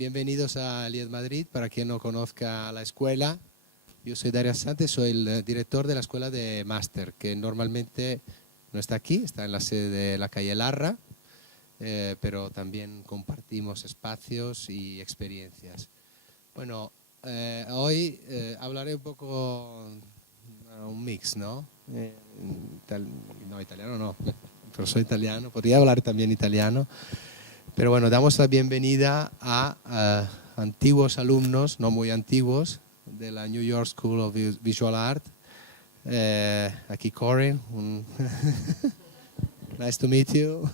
Bienvenidos a Madrid. Para quien no conozca la escuela, yo soy Dario Assante, soy el director de la escuela de máster, que normalmente no está aquí, está en la sede de la calle Larra, pero también compartimos espacios y experiencias. Bueno, hoy hablaré un poco, un mix, ¿no? No, italiano no, pero soy italiano, podría hablar también italiano. Pero bueno, damos la bienvenida a antiguos alumnos, no muy antiguos, de la New York School of Visual Art. Aquí Corin, nice to meet you.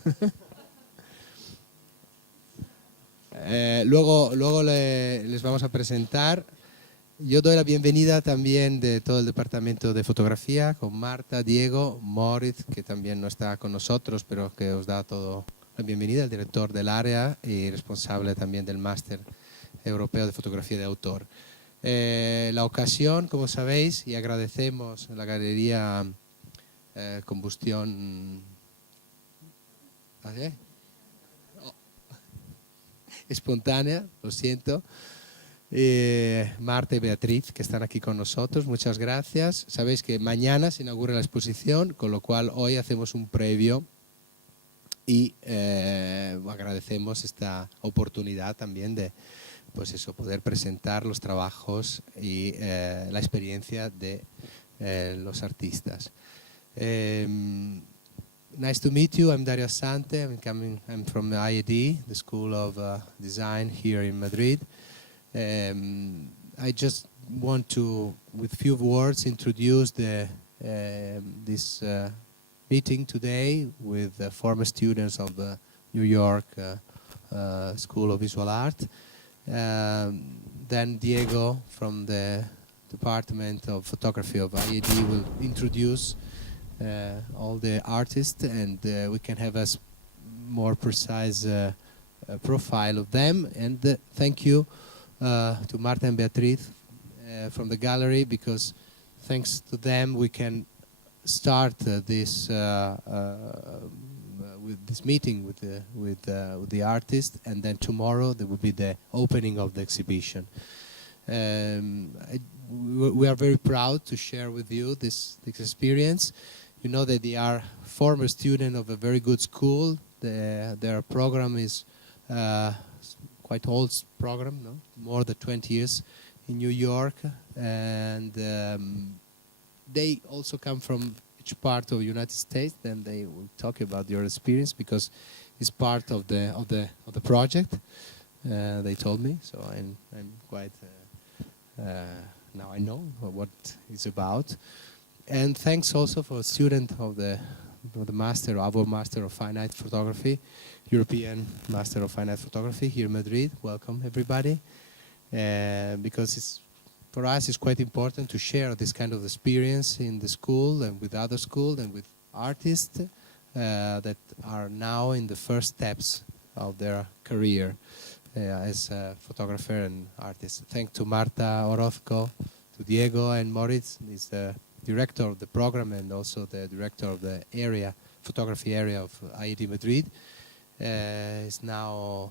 Luego les vamos a presentar. Yo doy la bienvenida también de todo el departamento de fotografía, con Marta, Diego, Moritz, que también no está con nosotros, pero que os da todo la bienvenida, el director del área y responsable también del máster europeo de fotografía de autor. La ocasión, como sabéis, y agradecemos a la galería Combustión Espontánea, lo siento, Marta y Beatriz, que están aquí con nosotros, muchas gracias. Sabéis que mañana se inaugura la exposición, con lo cual hoy hacemos un previo y agradecemos esta oportunidad también de poder presentar los trabajos y la experiencia de los artistas. Nice to meet you. I'm Dario Assante. I'm from the IED, the School of Design here in Madrid. I just want to, with few words, introduce this meeting today with former students of the New York School of Visual Art. Then Diego from the Department of Photography of IED will introduce all the artists, and we can have a more precise profile of them. And thank you to Marta and Beatriz from the gallery, because thanks to them we can start this with this meeting with the artist, and then tomorrow there will be the opening of the exhibition. We are very proud to share with you this experience. You know that they are former students of a very good school. Their program is quite old program, no? More than 20 years in New York, and they also come from each part of the United States. Then they will talk about your experience, because it's part of the project. They told me, so I'm quite now I know what it's about. And thanks also for a student of the master, our Master of Fine Art Photography, European Master of Fine Art Photography here in Madrid. Welcome everybody, because for us it's quite important to share this kind of experience in the school and with other schools and with artists that are now in the first steps of their career as a photographer and artist. Thanks to Marta Orozco, to Diego and Moritz, is the director of the program and also the director of the area, photography area of IED Madrid. Is now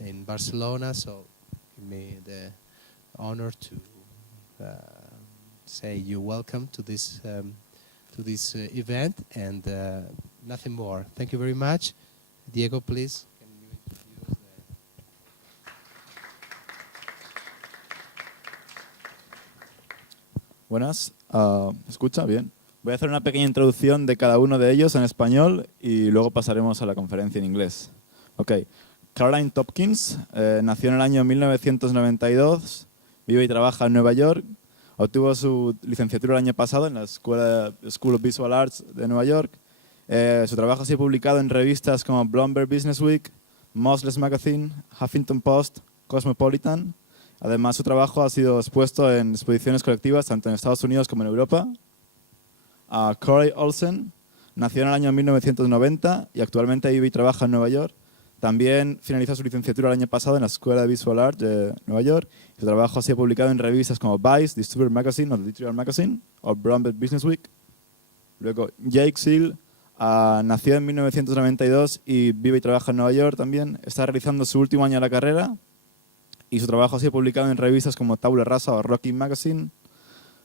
in Barcelona, so give me the honor to say you welcome to this event, and nothing more. Thank you very much. Diego, please. Can you introduce Buenas, ¿escucha? Bien. Voy a hacer una pequeña introducción de cada uno de ellos en español y luego pasaremos a la conferencia en inglés. Ok. Caroline Tompkins nació en el año 1992, vive y trabaja en Nueva York. Obtuvo su licenciatura el año pasado en la School of Visual Arts de Nueva York. Su trabajo ha sido publicado en revistas como Bloomberg Business Week, Mosles Magazine, Huffington Post, Cosmopolitan. Además, su trabajo ha sido expuesto en exposiciones colectivas tanto en Estados Unidos como en Europa. Corey Olsen nació en el año 1990 y actualmente vive y trabaja en Nueva York. También finalizó su licenciatura el año pasado en la Escuela de Visual Art de Nueva York. Su trabajo ha sido publicado en revistas como Vice, Distributor Magazine o The Literary Magazine o Bloomberg Business Week. Luego, Jake Seal nació en 1992 y vive y trabaja en Nueva York también. Está realizando su último año de la carrera y su trabajo ha sido publicado en revistas como Tabula Rasa o Rocky Magazine.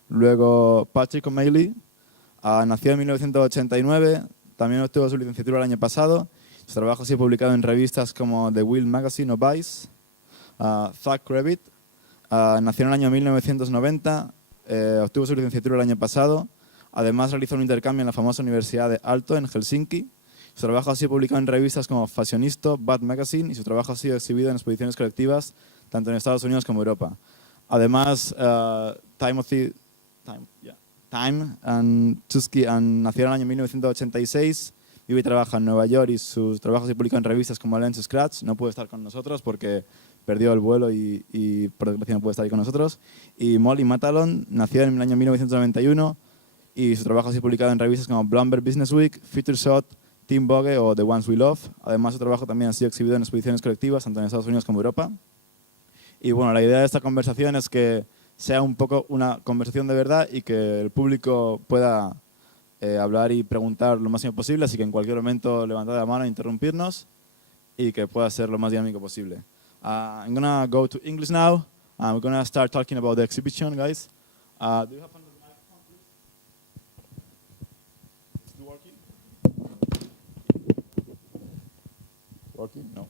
Luego Patrick O'Malley nació en 1989, también obtuvo su licenciatura el año pasado. Su trabajo ha sido publicado en revistas como The Wheel Magazine o Vice. Zach Kravitz nació en el año 1990, obtuvo su licenciatura el año pasado. Además realizó un intercambio en la famosa Universidad de Aalto en Helsinki. Su trabajo ha sido publicado en revistas como Fashionista, Bad Magazine, y su trabajo ha sido exhibido en exposiciones colectivas tanto en Estados Unidos como Europa. Además, Time and Chusky nació en el año 1986, vive y trabaja en Nueva York y sus trabajos se publican en revistas como Lens Scratch. No puede estar con nosotros porque perdió el vuelo y por desgracia no puede estar ahí con nosotros. Y Molly Matalon nació en el año 1991 y su trabajo ha sido publicado en revistas como Bloomberg Business Week, Future Shot, Team Vogue o The Ones We Love. Además, su trabajo también ha sido exhibido en exposiciones colectivas tanto en Estados Unidos como Europa. Y bueno, la idea de esta conversación es que sea un poco una conversación de verdad y que el público pueda hablar y preguntar lo máximo posible, así que en cualquier momento levantad la mano e interrumpirnos y que pueda ser lo más dinámico posible. I'm going to go to English now. We're going to start talking about the exhibition, guys. Do you have another microphone, please? Is it working? Working? No.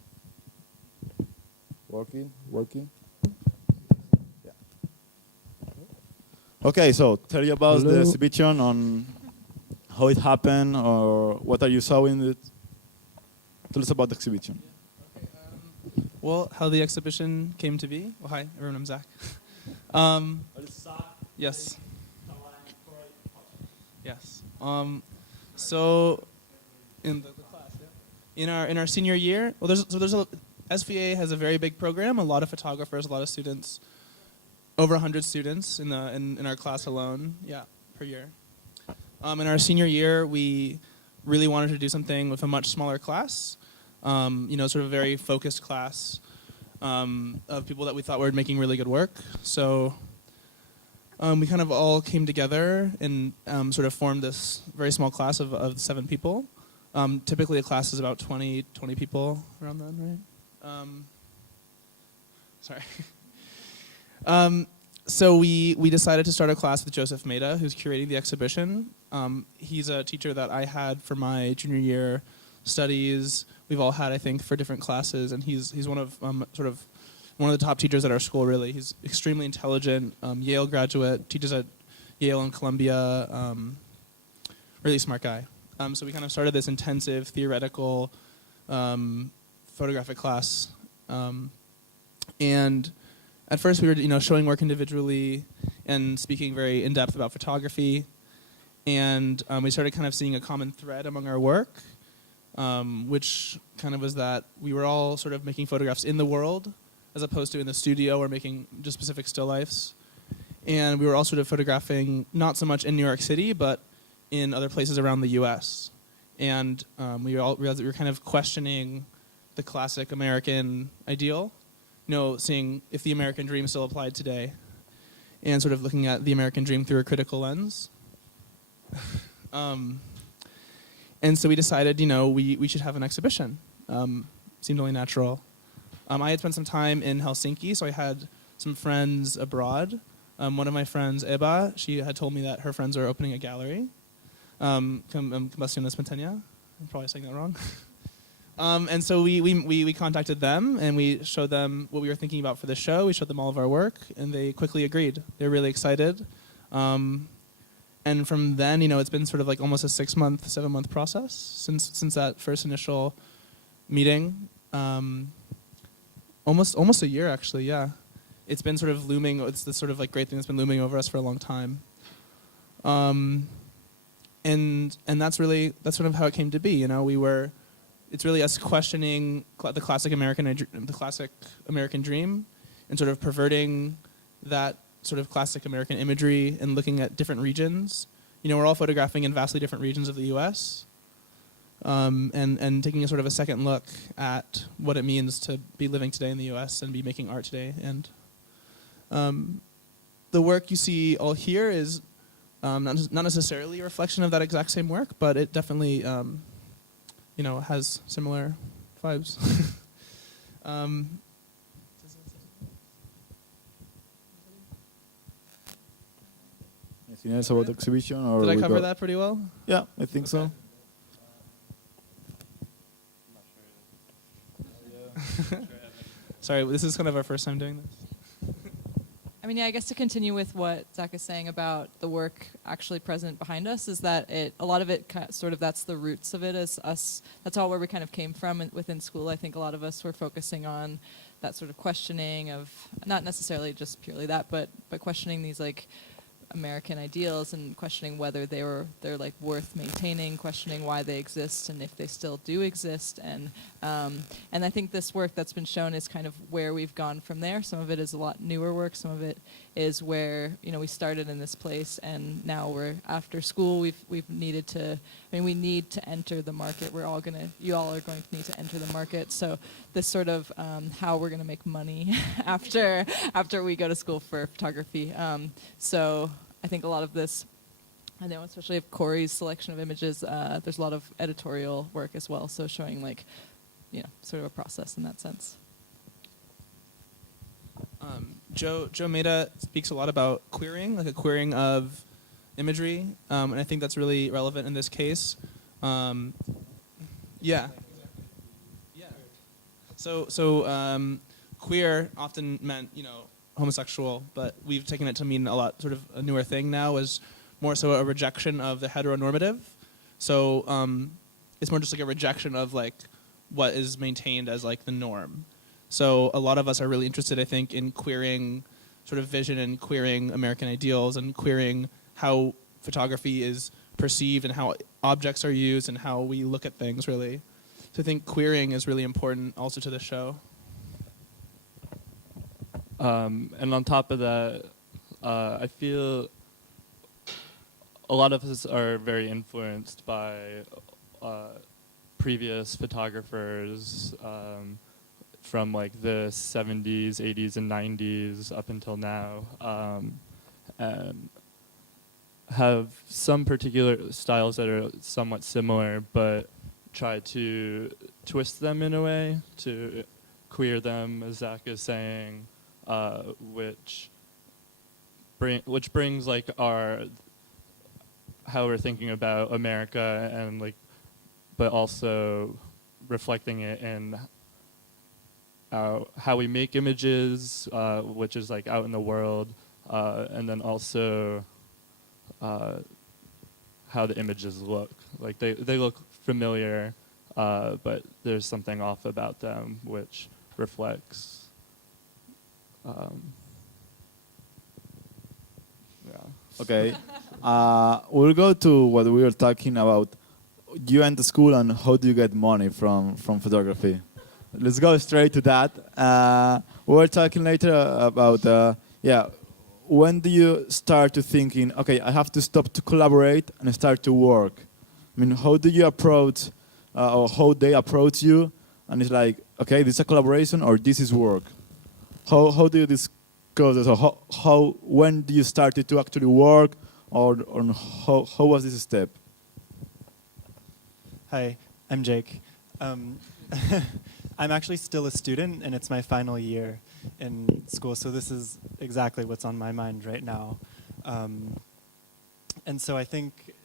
Working? Yeah. Okay, so tell you about the exhibition, on how it happened, or what are you showing it. Tell us about the exhibition. Well, how the exhibition came to be. Well, hi, everyone, I'm Zach. Yes. Yes. So, in the class, yeah. In our senior year, well, SVA has a very big program. A lot of photographers, a lot of students, over 100 students in our class alone. Yeah, per year. In our senior year, we really wanted to do something with a much smaller class. Sort of a very focused class of people that we thought were making really good work. So we kind of all came together and sort of formed this very small class of 7 people. Typically a class is about 20 people around then, right? Sorry. So we decided to start a class with Joseph Maida, who's curating the exhibition. He's a teacher that I had for my junior year studies. We've all had, I think, for different classes, and he's one of one of the top teachers at our school. Really, he's extremely intelligent. Yale graduate, teaches at Yale and Columbia. Really smart guy. So we kind of started this intensive theoretical photographic class, and at first we were showing work individually and speaking very in depth about photography, and we started kind of seeing a common thread among our work. Which kind of was that we were all sort of making photographs in the world as opposed to in the studio or making just specific still lifes. And we were all sort of photographing not so much in New York City, but in other places around the US. And we all realized that we were kind of questioning the classic American ideal, seeing if the American dream still applied today, and sort of looking at the American dream through a critical lens. And so we decided, we should have an exhibition. Seemed only natural. I had spent some time in Helsinki, so I had some friends abroad. One of my friends, Eba, she had told me that her friends are opening a gallery, Combustión Espontánea. I'm probably saying that wrong. And so we contacted them, and we showed them what we were thinking about for the show. We showed them all of our work, and they quickly agreed. They were really excited. And from then, it's been sort of like almost a 6-month, 7-month process since that first initial meeting. Almost a year, actually. Yeah, it's been sort of looming. It's this sort of like great thing that's been looming over us for a long time. And that's sort of how it came to be. It's really us questioning the classic American dream, and sort of perverting that sort of classic American imagery and looking at different regions. We're all photographing in vastly different regions of the U.S. And taking a sort of a second look at what it means to be living today in the U.S. and be making art today. And the work you see all here is not necessarily a reflection of that exact same work, but it definitely has similar vibes. Anything else about the exhibition? Or Did I we cover go- that pretty well? Yeah, I think so. Sorry, this is kind of our first time doing this. I mean, yeah, I guess to continue with what Zach is saying about the work actually present behind us is that a lot of it sort of, that's the roots of it, is us, that's all where we kind of came from within school. I think a lot of us were focusing on that sort of questioning of, not necessarily just purely that, but questioning these like American ideals and questioning whether they're like worth maintaining, questioning why they exist and if they still do exist, and I think this work that's been shown is kind of where we've gone from there. Some of it is a lot newer work, some of it is where, you know, we started in this place and now we're after school we've needed to, I mean, we need to enter the market. You all are going to need to enter the market. So this sort of how we're going to make money after we go to school for photography. So I think a lot of this, I know especially of Corey's selection of images, there's a lot of editorial work as well. So showing like, you know, sort of a process in that sense. Joe Maida speaks a lot about queering, like a queering of imagery, and I think that's really relevant in this case. Yeah. So queer often meant, you know, homosexual, but we've taken it to mean a lot, sort of a newer thing now, is more so a rejection of the heteronormative. So it's more just like a rejection of like what is maintained as like the norm. So a lot of us are really interested, I think, in queering sort of vision and queering American ideals and queering how photography is perceived and how objects are used and how we look at things, really. So I think queering is really important also to the show. And on top of that, I feel a lot of us are very influenced by previous photographers from like the 70s, 80s, and 90s up until now, and have some particular styles that are somewhat similar, but try to twist them in a way, to queer them, as Zach is saying, which brings like how we're thinking about America, and like, but also reflecting it in how we make images, which is like out in the world, and then also how the images look. Like they look familiar, but there's something off about them which reflects. Okay. We'll go to what we were talking about. You enter school and how do you get money from photography? Let's go straight to that. We were talking later about, when do you start to thinking, okay, I have to stop to collaborate and start to work? I mean, how do you approach, or how they approach you? And it's like, okay, this is a collaboration or this is work. How do you discuss this? Or when do you start to actually work, or how was this step? Hi, I'm Jake. I'm actually still a student, and it's my final year in school, so this is exactly what's on my mind right now. And so I think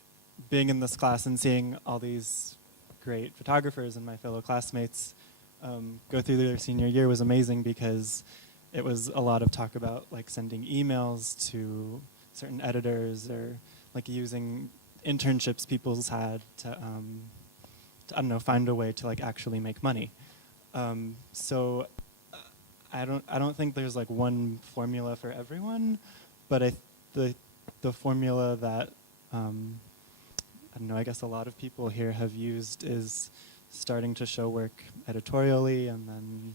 being in this class and seeing all these great photographers and my fellow classmates go through their senior year was amazing, because it was a lot of talk about like sending emails to certain editors, or like using internships people's had to I don't know, find a way to like actually make money. So I don't think there's like one formula for everyone, but the formula that I don't know, I guess a lot of people here have used is starting to show work editorially and then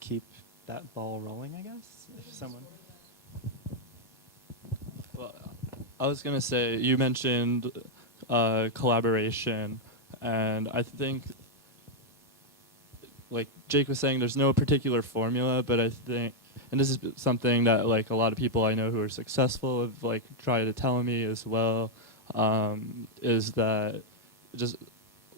keep that ball rolling, I guess, if someone. Well, I was gonna say, you mentioned collaboration, and I think, like Jake was saying, there's no particular formula, but I think, and this is something that like a lot of people I know who are successful have like tried to tell me as well, is that just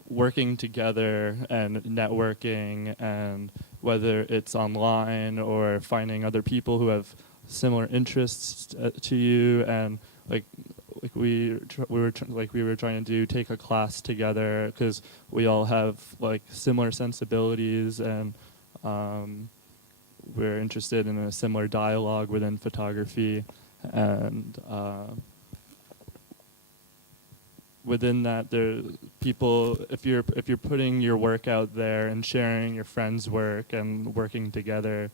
working together and networking, and whether it's online or finding other people who have similar interests to you, and like we were trying to take a class together because we all have like similar sensibilities, and we're interested in a similar dialogue within photography, and within that, there people, if you're putting your work out there and sharing your friends' work and working together,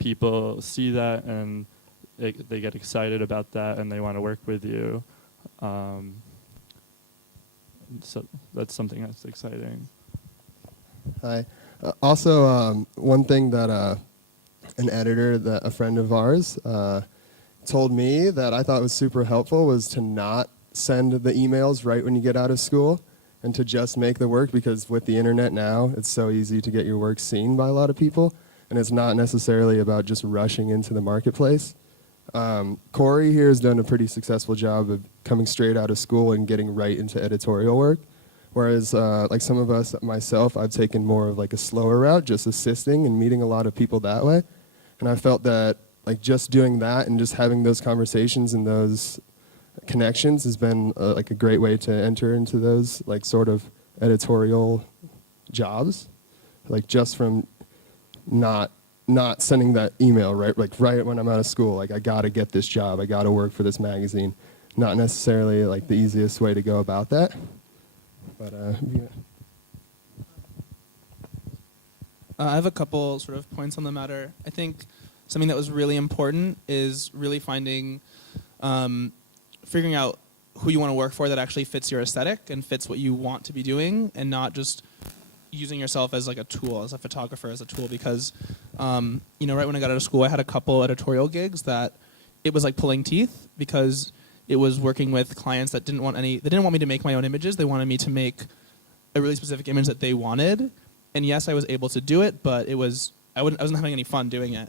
people see that and they get excited about that and they want to work with you. So that's something that's exciting. Hi. Also, one thing that an editor, that a friend of ours, told me that I thought was super helpful was to not send the emails right when you get out of school and to just make the work, because with the internet now, it's so easy to get your work seen by a lot of people, and it's not necessarily about just rushing into the marketplace. Corey here has done a pretty successful job of coming straight out of school and getting right into editorial work, whereas like some of us, myself, I've taken more of like a slower route, just assisting and meeting a lot of people that way, and I felt that like just doing that and just having those conversations and those connections has been like a great way to enter into those like sort of editorial jobs, like just from not sending that email right when I'm out of school, like I gotta get this job, I gotta work for this magazine. Not necessarily like the easiest way to go about that, but yeah. I have a couple sort of points on the matter. I think something that was really important is really figuring out who you want to work for that actually fits your aesthetic and fits what you want to be doing, and not just using yourself as like a tool, as a photographer, as a tool. Because, right when I got out of school, I had a couple editorial gigs that it was like pulling teeth, because it was working with clients that didn't want me to make my own images. They wanted me to make a really specific image that they wanted. And yes, I was able to do it, but I wasn't having any fun doing it.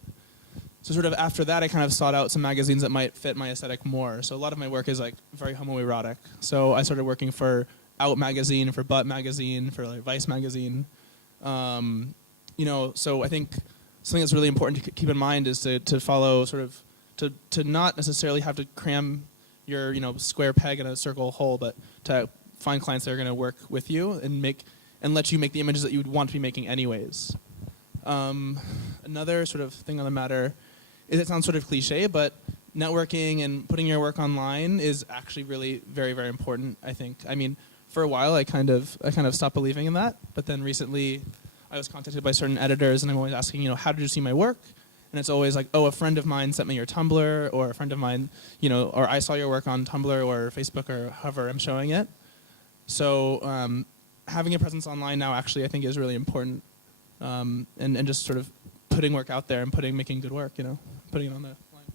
So sort of after that, I kind of sought out some magazines that might fit my aesthetic more. So a lot of my work is like very homoerotic. So I started working for Out magazine, for Butt magazine, for like Vice magazine. So I think something that's really important to keep in mind is to follow sort of, to not necessarily have to cram your square peg in a circle hole, but to find clients that are going to work with you and let you make the images that you would want to be making anyways. Another sort of thing on the matter is, it sounds sort of cliche, but networking and putting your work online is actually really very, very important, I think. I mean, for a while I kind of stopped believing in that, but then recently I was contacted by certain editors, and I'm always asking, how did you see my work? And it's always like, oh, a friend of mine sent me your Tumblr, or a friend of mine, or I saw your work on Tumblr or Facebook or however I'm showing it. So having a presence online now actually I think is really important, and just sort of putting work out there and making good work, putting it on the line.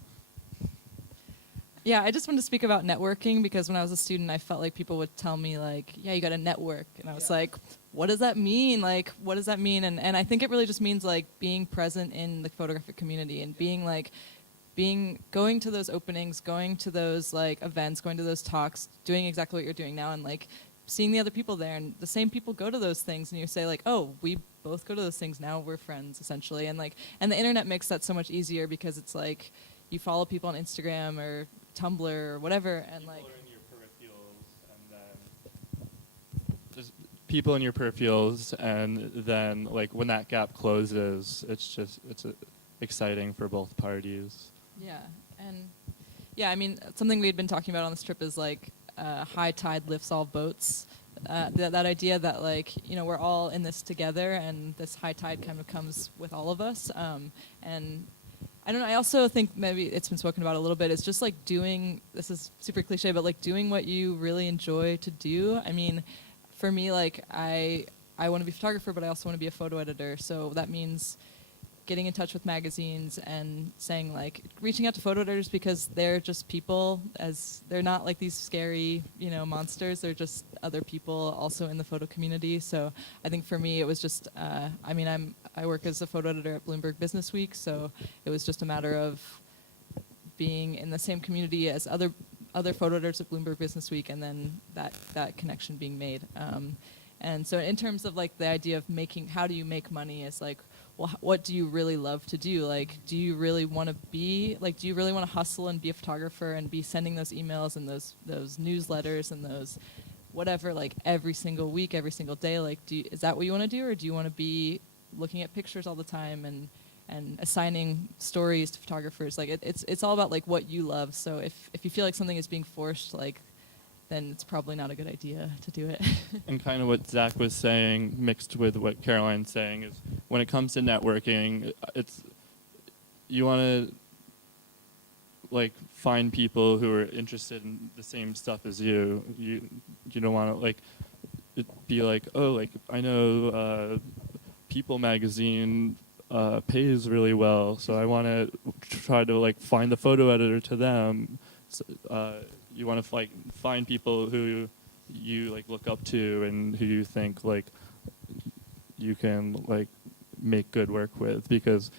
Yeah, I just wanted to speak about networking, because when I was a student, I felt like people would tell me like, yeah, you got to network. And I was like, what does that mean? Like, what does that mean? And I think it really just means like being present in the photographic community and going to those openings, going to those like events, going to those talks, doing exactly what you're doing now, and like seeing the other people there, and the same people go to those things, and you say like, oh, we both go to those things now, we're friends essentially. And the internet makes that so much easier, because it's like you follow people on Instagram or Tumblr or whatever, and like people are in your peripherals, and then just people in your peripherals, and then like when that gap closes, it's exciting for both parties. Yeah, and yeah, I mean, something we had been talking about on this trip is like high tide lifts all boats. That idea that like we're all in this together, and this high tide kind of comes with all of us. And I don't know. I also think maybe it's been spoken about a little bit. It's just like doing. This is super cliche, but like doing what you really enjoy to do. I mean, for me, like I want to be a photographer, but I also want to be a photo editor. So that means getting in touch with magazines and saying like reaching out to photo editors, because they're just people, as they're not like these scary monsters. They're just other people also in the photo community. So I think for me it was just I work as a photo editor at Bloomberg Business Week, so it was just a matter of being in the same community as other photo editors at Bloomberg Business Week, and then that connection being made. And so in terms of like the idea of how do you make money, is like, well, what do you really love to do? Like, do you really want to be, like, do you really want to hustle and be a photographer and be sending those emails and those newsletters and those whatever, like, every single week, every single day? Like, is that what you want to do? Or do you want to be looking at pictures all the time and assigning stories to photographers? Like, it's all about, like, what you love. So if you feel like something is being forced, like, then it's probably not a good idea to do it. And kind of what Zach was saying mixed with what Caroline's saying is when it comes to networking, it's you want to like find people who are interested in the same stuff as you. You don't want to like be like, oh, like I know People magazine pays really well, so I want to try to like find the photo editor to them. So, you want to like find people who you like look up to and who you think like you can like make good work with, because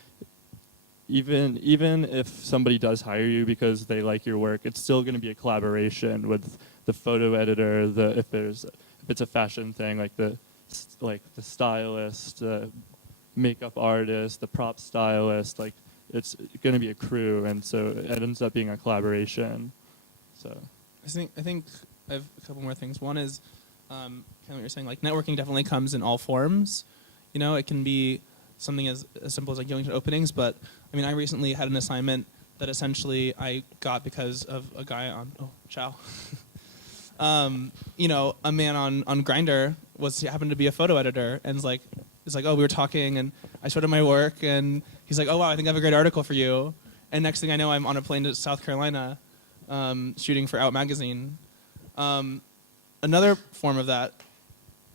even if somebody does hire you because they like your work, it's still going to be a collaboration with the photo editor, if it's a fashion thing, like the stylist, the makeup artist, the prop stylist, like it's going to be a crew, and so it ends up being a collaboration. So I think I have a couple more things. One is kind of what you're saying, like networking definitely comes in all forms. You know, it can be something as simple as like going to openings, but I mean, I recently had an assignment that essentially I got because of a guy on you know, a man on Grindr happened to be a photo editor, and it's like, oh, we were talking and I showed him my work and he's like, oh wow, I think I have a great article for you. And next thing I know, I'm on a plane to South Carolina shooting for Out Magazine. Another form of that,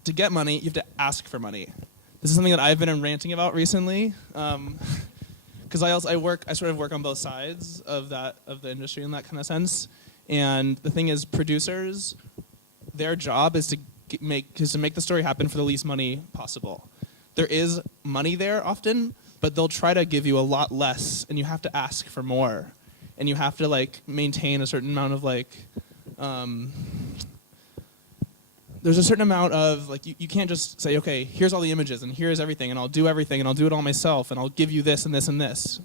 to get money, you have to ask for money. This is something that I've been ranting about recently, because I sort of work on both sides of the industry in that kind of sense. And the thing is, producers, their job is to make the story happen for the least money possible. There is money there often, but they'll try to give you a lot less, and you have to ask for more. And you have to like maintain a certain amount of like, there's a certain amount of like, you can't just say, okay, here's all the images and here's everything and I'll do everything and I'll do it all myself and I'll give you this and this and this.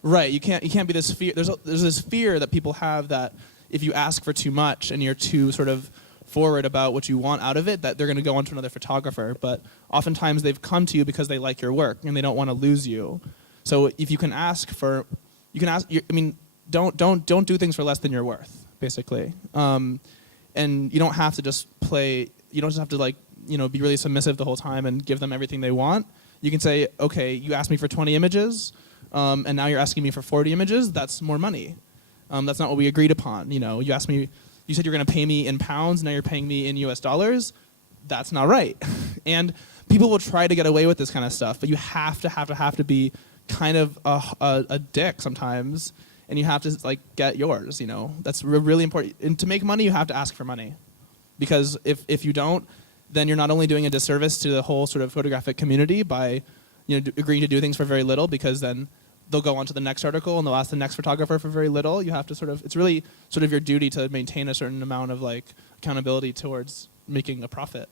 Right, you can't be this fear. There's this fear that people have that if you ask for too much and you're too sort of forward about what you want out of it, that they're going to go on to another photographer. But oftentimes they've come to you because they like your work and they don't want to lose you. So if you can ask for, don't do things for less than you're worth, basically. And you don't have to just play. You don't just have to like be really submissive the whole time and give them everything they want. You can say, okay, you asked me for 20 images. And now you're asking me for 40 images, that's more money. That's not what we agreed upon. You asked me, you said you're going to pay me in pounds, now you're paying me in US dollars. That's not right. And people will try to get away with this kind of stuff, but you have to be kind of a dick sometimes, and you have to like get yours. That's really important. And to make money, you have to ask for money, because if you don't, then you're not only doing a disservice to the whole sort of photographic community by agreeing to do things for very little, because then they'll go on to the next article and they'll ask the next photographer for very little. You have to it's really sort of your duty to maintain a certain amount of like accountability towards making a profit.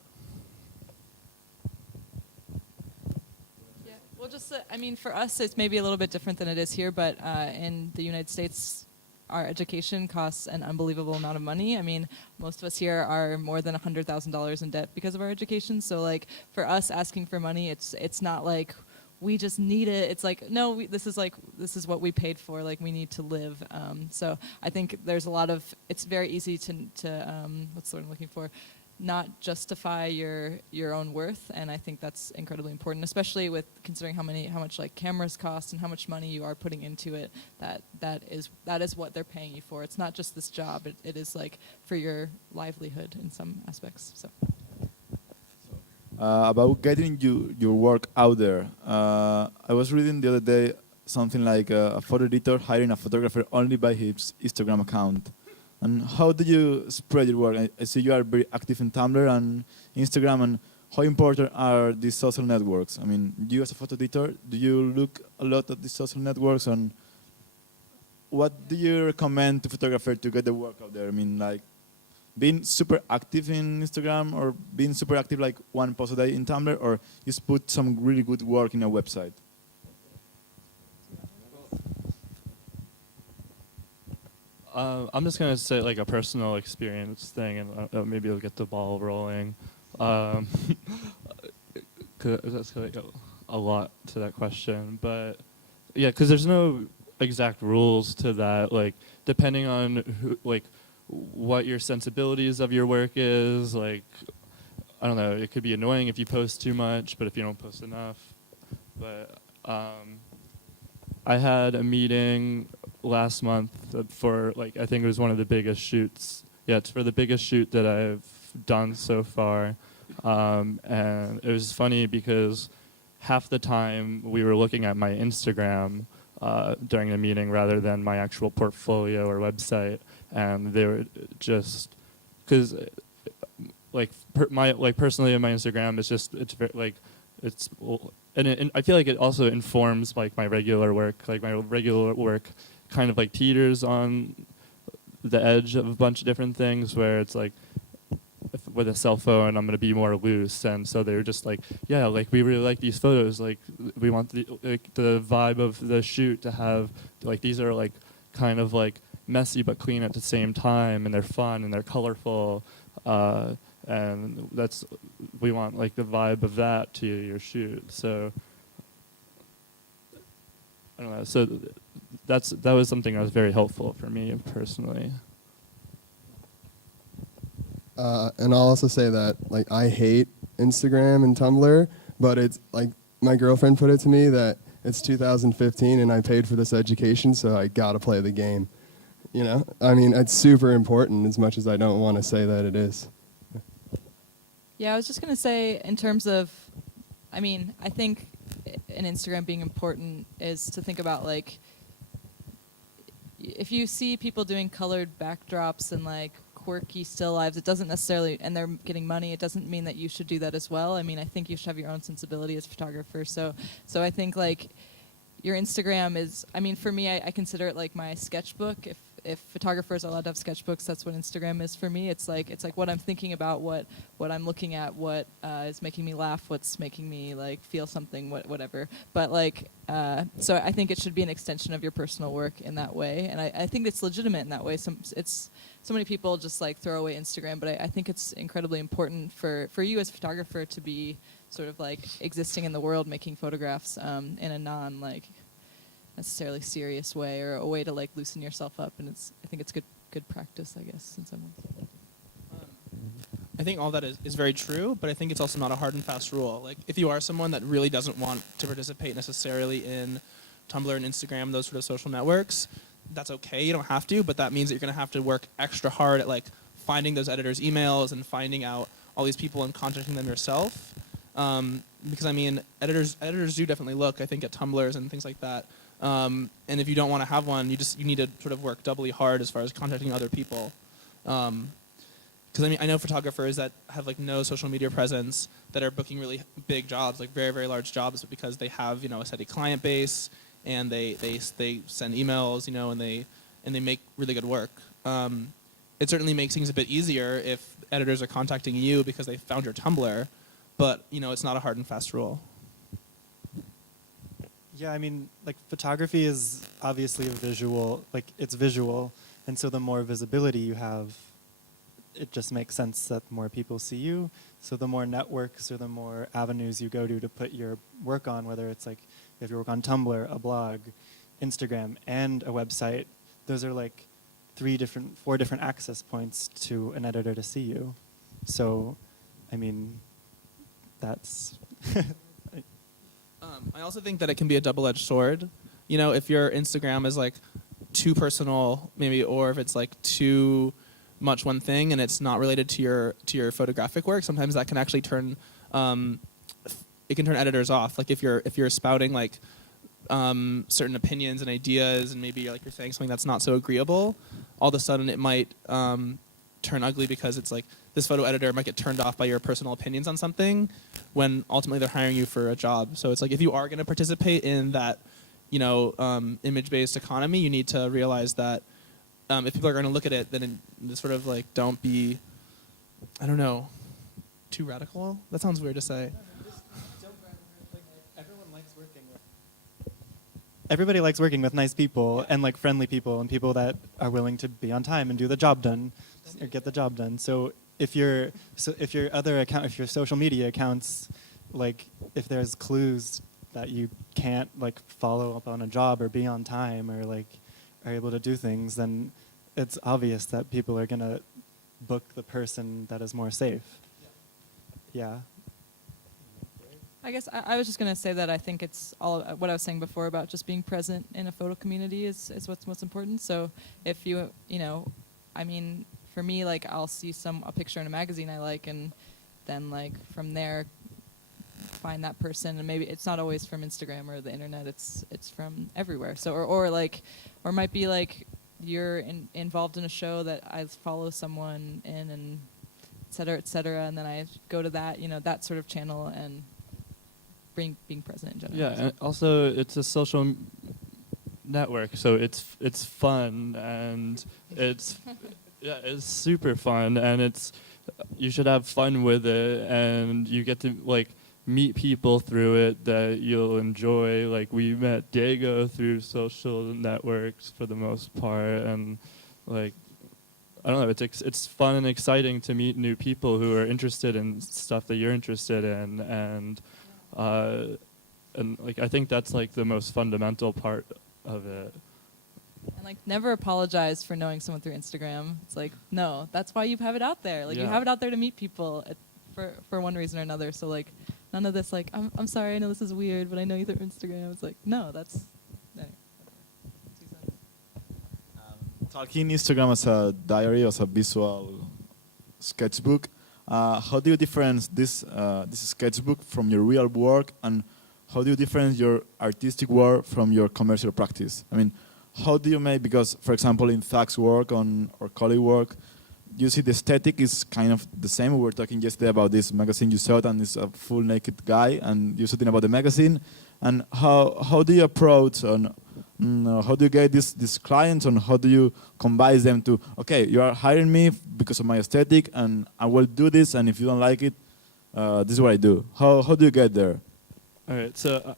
Yeah, well, just for us, it's maybe a little bit different than it is here, but in the United States, our education costs an unbelievable amount of money. I mean, most of us here are more than $100,000 in debt because of our education. So like for us asking for money, it's not like we just need it. It's like, no, this is what we paid for. Like we need to live. So I think there's a lot of, it's very easy to what's the word I'm looking for? Not justify your own worth, and I think that's incredibly important, especially with considering how much like cameras cost and how much money you are putting into it. That is what they're paying you for. It's not just this job. It is like for your livelihood in some aspects. So. About getting your work out there, I was reading the other day something like a photo editor hiring a photographer only by his Instagram account. And how do you spread your work? I see you are very active in Tumblr and Instagram, and how important are these social networks? I mean, you as a photo editor, do you look a lot at these social networks, and what do you recommend to photographers to get their work out there? I mean, like, being super active in Instagram or being super active like one post a day in Tumblr, or just put some really good work in a website? I'm just going to say like a personal experience thing, and maybe it'll get the ball rolling. 'Cause that's like a lot to that question. But yeah, because there's no exact rules to that. Like depending on who, like what your sensibilities of your work is, like I don't know, it could be annoying if you post too much, but if you don't post enough. But I had a meeting last month for like I think it was one of the biggest shoots. Yeah, it's for the biggest shoot that I've done so far, and it was funny because half the time we were looking at my Instagram during the meeting rather than my actual portfolio or website, and they were just because like personally in my Instagram it's very like it's. And I feel like it also informs like my regular work. Like my regular work kind of like teeters on the edge of a bunch of different things where it's like with a cell phone I'm going to be more loose, and so they were just like, yeah, like we really like these photos, like we want the vibe of the shoot to have like these are like kind of like messy but clean at the same time, and they're fun and they're colorful, and we want like the vibe of that to your shoot. So I don't know. So that was something that was very helpful for me personally. And I'll also say that like I hate Instagram and Tumblr, but it's like my girlfriend put it to me that it's 2015 and I paid for this education, so I gotta play the game. You know, I mean, it's super important as much as I don't want to say that it is. Yeah, I was just going to say in terms of, I mean, I think in Instagram being important is to think about like, if you see people doing colored backdrops and like quirky still lives, it doesn't necessarily, and they're getting money, it doesn't mean that you should do that as well. I mean, I think you should have your own sensibility as a photographer. So I think like your Instagram is, I mean, for me, I consider it like my sketchbook. If photographers are allowed to have sketchbooks, that's what Instagram is for me. It's like what I'm thinking about, what I'm looking at, what is making me laugh, what's making me like feel something, whatever. But like, so I think it should be an extension of your personal work in that way, and I think it's legitimate in that way. So many people just like throw away Instagram, but I think it's incredibly important for you as a photographer to be sort of like existing in the world, making photographs in a non like necessarily serious way, or a way to like loosen yourself up, and I think it's good practice, I guess, in some ways. I think all that is very true, but I think it's also not a hard and fast rule. Like if you are someone that really doesn't want to participate necessarily in Tumblr and Instagram, those sort of social networks, that's okay. You don't have to, but that means that you're going to have to work extra hard at like finding those editors' emails and finding out all these people and contacting them yourself. Because I mean, editors do definitely look, I think, at Tumblrs and things like that. And if you don't want to have one, you need to sort of work doubly hard as far as contacting other people. Because I mean, I know photographers that have like no social media presence that are booking really big jobs, like very, very large jobs, because they have, you know, a steady client base, and they send emails, you know, and they make really good work. It certainly makes things a bit easier if editors are contacting you because they found your Tumblr, but you know, it's not a hard and fast rule. Yeah, I mean, like photography is obviously a visual, like it's visual, and so the more visibility you have, it just makes sense that more people see you. So the more networks or the more avenues you go to put your work on, whether it's like you have your work on Tumblr, a blog, Instagram, and a website, those are like 4 different access points to an editor to see you. So, I mean, that's... I also think that it can be a double-edged sword. You know, if your Instagram is like too personal, maybe, or if it's like too much one thing and it's not related to your photographic work, sometimes that can actually turn it can turn editors off. Like if you're spouting like certain opinions and ideas, and maybe you're saying something that's not so agreeable, all of a sudden it might turn ugly, because it's like this photo editor might get turned off by your personal opinions on something when ultimately they're hiring you for a job. So it's like, if you are going to participate in that, you know, image-based economy, you need to realize that if people are going to look at it, then sort of like don't be I don't know, too radical? That sounds weird to say. Everybody likes working with nice people and like friendly people and people that are willing to be on time and do the job done or get the job done. So if your social media accounts, like if there's clues that you can't like follow up on a job or be on time or like are able to do things, then it's obvious that people are gonna book the person that is more safe. Yeah. I guess I was just going to say that I think it's all what I was saying before about just being present in a photo community is what's most important. So if you know, I mean, for me, like I'll see a picture in a magazine I like, and then like from there find that person, and maybe it's not always from Instagram or the internet. It's from everywhere. So or it might be like you're involved in a show that I follow someone in, and et cetera, and then I go to that, you know, that sort of channel and being present in general. Yeah, and also it's a social network, so it's fun, and it's it's super fun, and you should have fun with it, and you get to like meet people through it that you'll enjoy. Like we met Diego through social networks for the most part, and like I don't know, it's fun and exciting to meet new people who are interested in stuff that you're interested in, and like I think that's like the most fundamental part of it. And like never apologize for knowing someone through Instagram. It's like, no, that's why you have it out there. Like you have it out there to meet people for one reason or another. So like none of this like I'm sorry, I know this is weird, but I know you through Instagram. It's like, no, that's Talking Instagram as a diary, as a visual sketchbook, how do you difference this sketchbook from your real work, and how do you difference your artistic work from your commercial practice? I mean, how do you make, because for example in Zach's work or colleague work, you see the aesthetic is kind of the same. We were talking yesterday about this magazine you shot, and it's a full naked guy, and you're shooting about the magazine. And how do you approach on how do you get these clients, and how do you combine them to, okay, you are hiring me because of my aesthetic, and I will do this, and if you don't like it, this is what I do. How do you get there? All right, so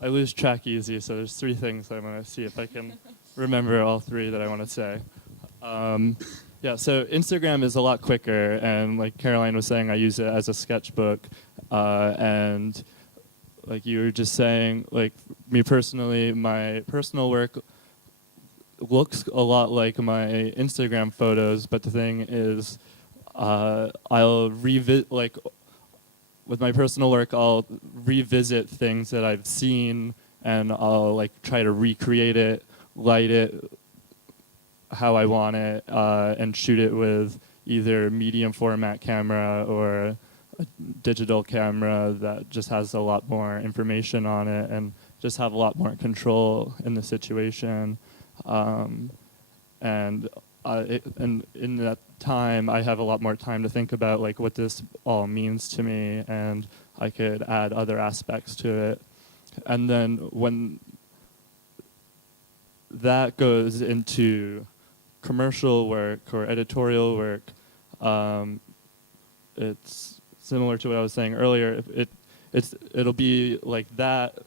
I lose track easy, so there's three things I'm going to see if I can remember all three that I want to say. Yeah, so Instagram is a lot quicker, and like Caroline was saying, I use it as a sketchbook, and like you were just saying, like me personally, my personal work looks a lot like my Instagram photos, but the thing is, I'll revisit, like with my personal work, I'll revisit things that I've seen, and I'll like try to recreate it, light it how I want it, and shoot it with either medium format camera or a digital camera that just has a lot more information on it, and just have a lot more control in the situation. And in that time, I have a lot more time to think about like what this all means to me, and I could add other aspects to it. And then when that goes into commercial work or editorial work, it's similar to what I was saying earlier. It'll be like that,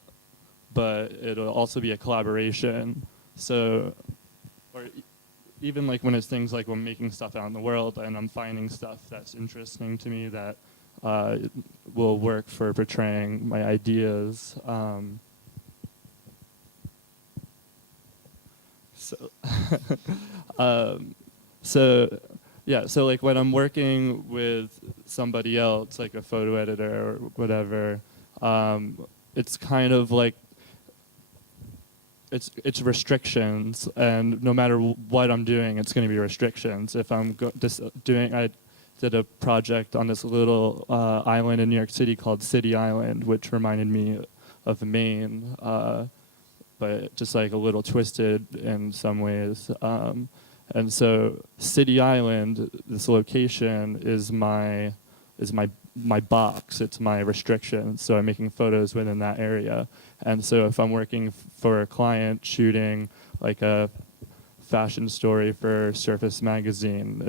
but it'll also be a collaboration. So, or even like when it's things like when I'm making stuff out in the world and I'm finding stuff that's interesting to me that will work for portraying my ideas. So like when I'm working with somebody else, like a photo editor or whatever, it's kind of like it's restrictions, and no matter what I'm doing, it's going to be restrictions. If I'm I did a project on this little island in New York City called City Island, which reminded me of Maine, but just like a little twisted in some ways. And so City Island, this location, is my box. It's my restriction. So I'm making photos within that area. And so if I'm working for a client shooting like a fashion story for Surface magazine,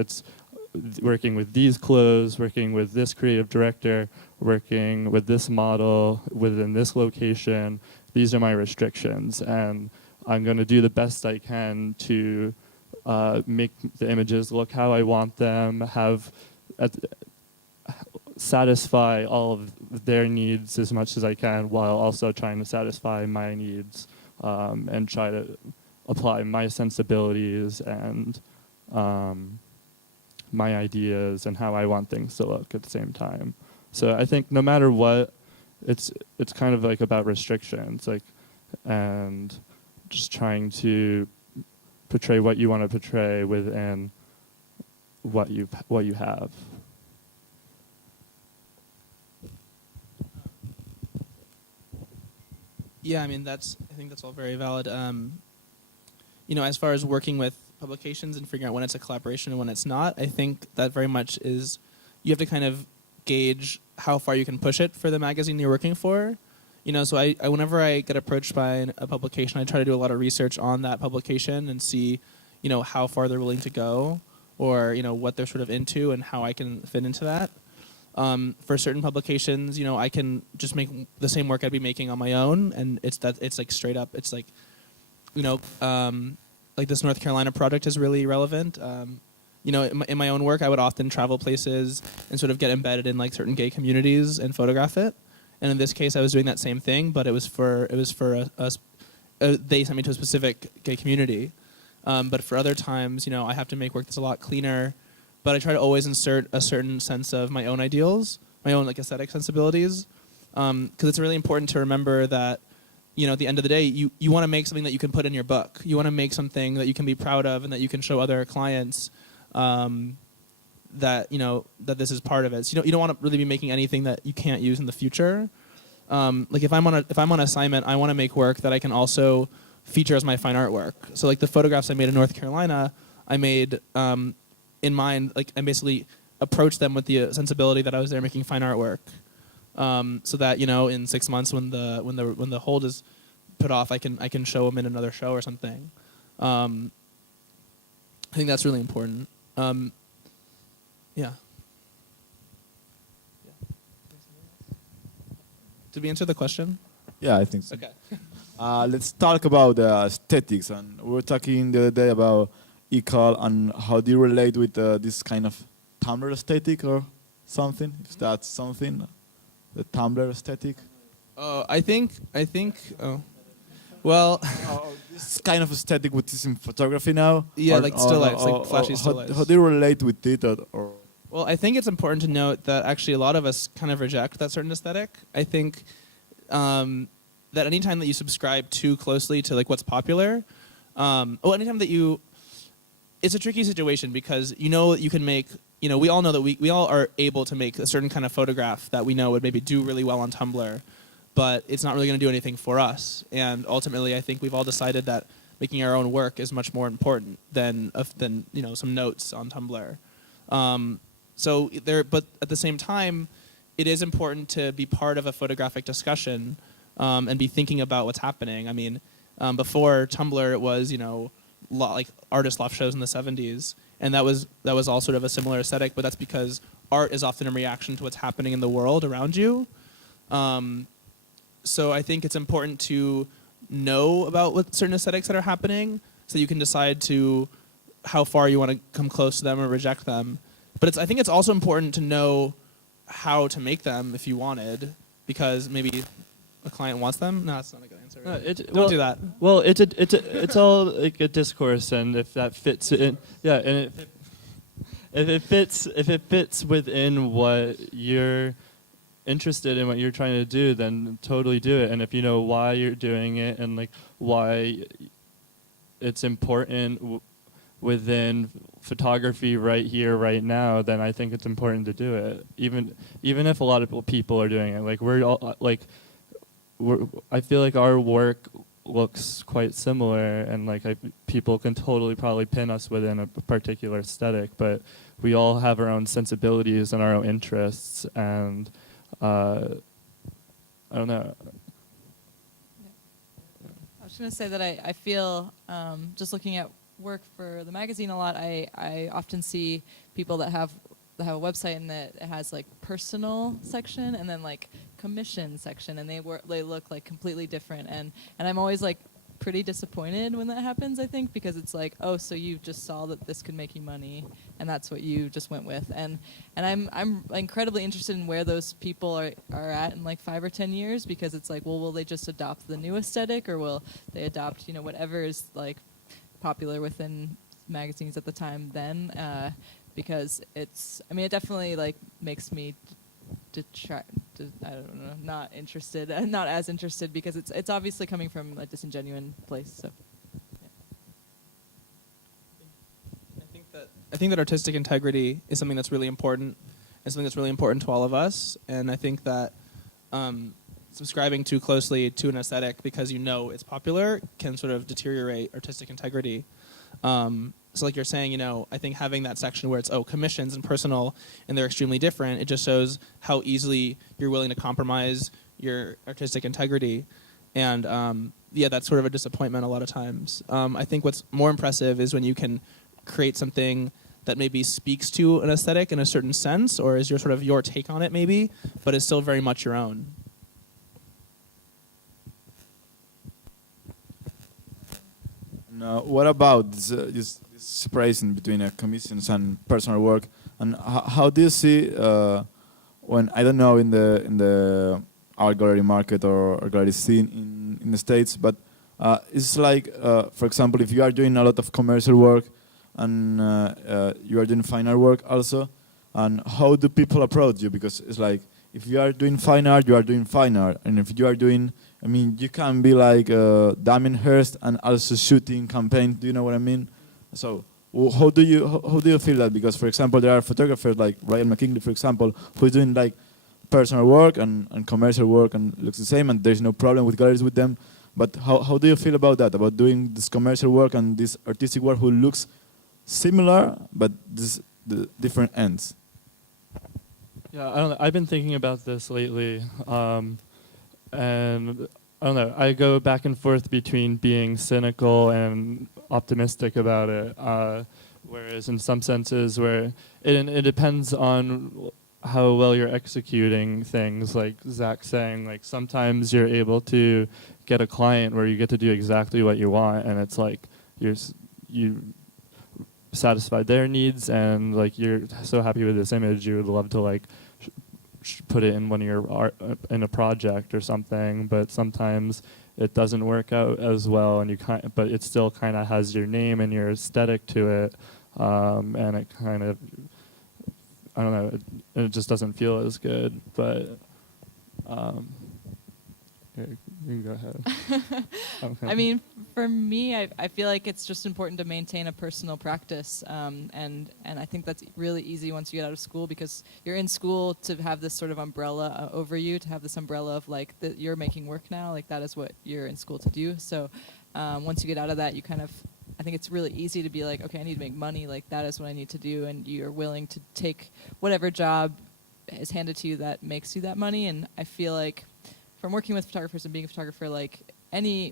working with these clothes, working with this creative director, working with this model within this location. These are my restrictions, and I'm going to do the best I can to make the images look how I want them, satisfy all of their needs as much as I can, while also trying to satisfy my needs, and try to apply my sensibilities and my ideas and how I want things to look at the same time. So I think no matter what, it's kind of like about restrictions, like, and just trying to portray what you want to portray within what you have. Yeah, I mean, I think that's all very valid. You know, as far as working with publications and figuring out when it's a collaboration and when it's not, I think that very much is, you have to kind of gauge how far you can push it for the magazine you're working for. You know, so I whenever I get approached by a publication, I try to do a lot of research on that publication and see, you know, how far they're willing to go, or, you know, what they're sort of into and how I can fit into that. For certain publications, you know, I can just make the same work I'd be making on my own, and it's like straight up, it's like, you know, like this North Carolina project is really relevant. You know, in my own work, I would often travel places and sort of get embedded in like certain gay communities and photograph it. And in this case, I was doing that same thing, but it was for they sent me to a specific gay community. But for other times, you know, I have to make work that's a lot cleaner. But I try to always insert a certain sense of my own ideals, my own like aesthetic sensibilities, because it's really important to remember that, you know, at the end of the day, you want to make something that you can put in your book. You want to make something that you can be proud of and that you can show other clients, that, you know, that this is part of it. So, you don't want to really be making anything that you can't use in the future. Like if I'm on assignment, I want to make work that I can also feature as my fine art work. So like the photographs I made in North Carolina, I made in mind, like I basically approached them with the sensibility that I was there making fine artwork, so that, you know, in 6 months when the hold is put off, I can show them in another show or something. I think that's really important. Yeah. Did we answer the question? Yeah, I think so. Okay. Let's talk about aesthetics. And we were talking the other day about equal and how do you relate with this kind of Tumblr aesthetic or something? If that's something, the Tumblr aesthetic. I think. Well. This kind of aesthetic which is in photography now. Yeah, like still lifes, like flashy still lives. How do you relate with it? Or Well, I think it's important to note that actually a lot of us kind of reject that certain aesthetic. I think that anytime that you subscribe too closely to like what's popular, anytime that it's a tricky situation because you know you can make, you know, we all know that we all are able to make a certain kind of photograph that we know would maybe do really well on Tumblr, but it's not really going to do anything for us. And ultimately, I think we've all decided that making our own work is much more important than you know, some notes on Tumblr. But at the same time, it is important to be part of a photographic discussion and be thinking about what's happening. I mean, before Tumblr, it was, you know, like artist loft shows in the 70s, and that was all sort of a similar aesthetic. But that's because art is often a reaction to what's happening in the world around you. So I think it's important to know about what certain aesthetics that are happening, so you can decide to how far you want to come close to them or reject them. But I think it's also important to know how to make them if you wanted, because maybe a client wants them. No, that's not a good answer. Right? Don't do that. Well, it's all like a discourse, and if that fits in, yeah, and if it fits within what you're interested in, what you're trying to do, then totally do it. And if you know why you're doing it and like why it's important within photography right here, right now, then I think it's important to do it. Even if a lot of people are doing it, like I feel like our work looks quite similar, and like people can totally probably pin us within a particular aesthetic, but we all have our own sensibilities and our own interests, and I don't know. I was going to say that I feel, just looking at work for the magazine a lot, I often see people that have a website and that it has like personal section and then like commission section, and they look like completely different, and I'm always like pretty disappointed when that happens, I think, because it's like, oh, so you just saw that this could make you money and that's what you just went with, and I'm incredibly interested in where those people are at in like 5 or 10 years, because it's like, well, will they just adopt the new aesthetic, or will they adopt, you know, whatever is like popular within magazines at the time then, because it's, I mean, it definitely like makes me I don't know, not as interested, because it's obviously coming from a disingenuine place. So, yeah. I think that artistic integrity is something that's really important, and something that's really important to all of us. And I think that subscribing too closely to an aesthetic because you know it's popular can sort of deteriorate artistic integrity. So like you're saying, you know, I think having that section where it's, oh, commissions and personal, and they're extremely different, it just shows how easily you're willing to compromise your artistic integrity. And yeah, that's sort of a disappointment a lot of times. I think what's more impressive is when you can create something that maybe speaks to an aesthetic in a certain sense, or is your take on it maybe, but is still very much your own. Now, what about this separation between commissions and personal work? And how do you see when, I don't know, in the art gallery market or gallery scene in the States, but it's like, for example, if you are doing a lot of commercial work and you are doing fine art work also, and how do people approach you? Because it's like, if you are doing fine art, you are doing fine art, and if you are doing, I mean, you can be like Damien Hirst and also shooting campaign. Do you know what I mean? So how do you feel that? Because, for example, there are photographers like Ryan McKinley, for example, who's doing like personal work and commercial work and looks the same, and there's no problem with galleries with them. But how do you feel about that? About doing this commercial work and this artistic work who looks similar but the different ends? Yeah, I don't know. I've been thinking about this lately, and I don't know. I go back and forth between being cynical and optimistic about it. Whereas in some senses, where it depends on how well you're executing things. Like Zach saying, like sometimes you're able to get a client where you get to do exactly what you want, and it's like you satisfied their needs, and like you're so happy with this image, you would love to like put it in one of your art in a project or something. But sometimes it doesn't work out as well, and but it still kind of has your name and your aesthetic to it, and it kind of, I don't know, it just doesn't feel as good. But you can go ahead. I mean, for me, I feel like it's just important to maintain a personal practice, and I think that's really easy once you get out of school, because you're in school to have this sort of umbrella over you, to have this umbrella of like that you're making work now, like that is what you're in school to do. So once you get out of that, you kind of, I think it's really easy to be like, okay, I need to make money, like that is what I need to do, and you're willing to take whatever job is handed to you that makes you that money. And I feel like from working with photographers and being a photographer, like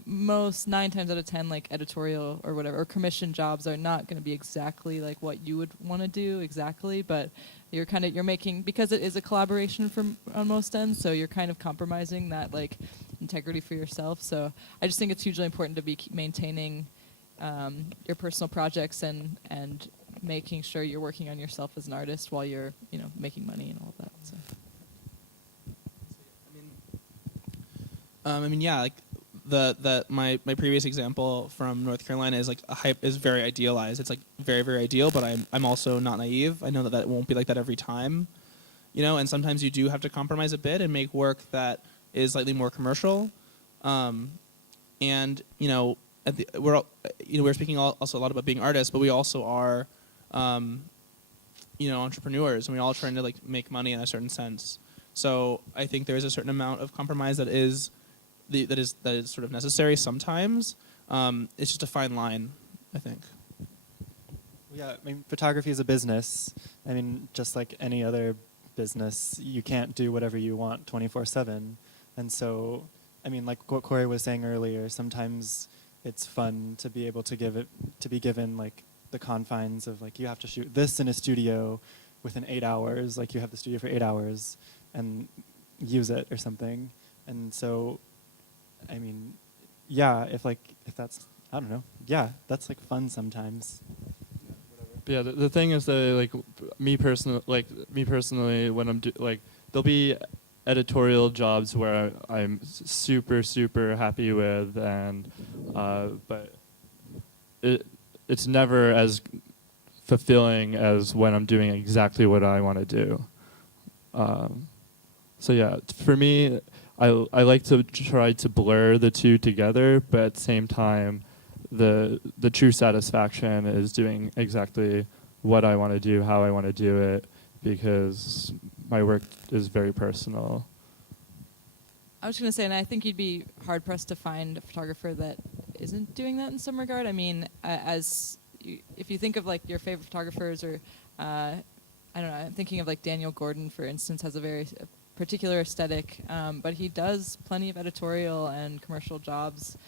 most 9 times out of 10, like editorial or whatever, or commission jobs are not going to be exactly like what you would want to do exactly, but you're making, because it is a collaboration on most ends, so you're kind of compromising that like integrity for yourself. So I just think it's hugely important to be maintaining your personal projects and making sure you're working on yourself as an artist while you're, making money and all of that. So. Yeah, like my previous example from North Carolina is like is very idealized. It's like very, very ideal, but I'm also not naive. I know that won't be like that every time, and sometimes you do have to compromise a bit and make work that is slightly more commercial. We're speaking also a lot about being artists, but we also are, entrepreneurs, and we're all trying to like make money in a certain sense. So I think there is a certain amount of compromise that is sort of necessary sometimes. It's just a fine line, I think. Yeah, I mean, photography is a business. I mean, just like any other business, you can't do whatever you want 24/7. And so, I mean, like what Corey was saying earlier, sometimes it's fun to be able to be given like the confines of like you have to shoot this in a studio within 8 hours, like you have the studio for 8 hours and use it or something. And so, I mean, yeah, if that's, I don't know, yeah, that's like fun sometimes. But yeah, the thing is that like me personally, when I'm there'll be editorial jobs where I'm super happy with, and but it's never as fulfilling as when I'm doing exactly what I want to do. So yeah, for me, I like to try to blur the two together, but at the same time, the true satisfaction is doing exactly what I want to do, how I want to do it, because my work is very personal. I was going to say, and I think you'd be hard-pressed to find a photographer that isn't doing that in some regard. I mean, if you think of like your favorite photographers, or I don't know, I'm thinking of like Daniel Gordon, for instance, has a very particular aesthetic, but he does plenty of editorial and commercial jobs.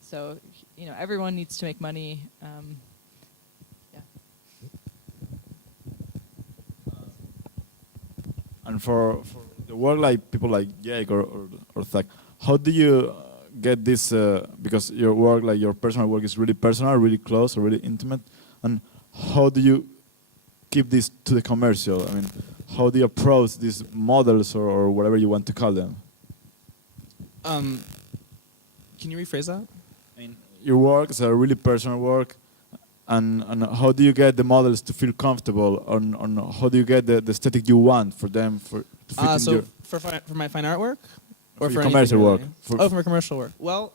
So, you know, everyone needs to make money. Yeah. And for the work like people like Jake or Zach, how do you get this? Because your work, like your personal work, is really personal, really close, or really intimate. And how do you keep this to the commercial? I mean, how do you approach these models or whatever you want to call them? Can you rephrase that? I mean, your work is a really personal work, and how do you get the models to feel comfortable? On how do you get the aesthetic you want for them to fit in So your for my fine art work, or for for your commercial anything, work? really? For my commercial work. Well,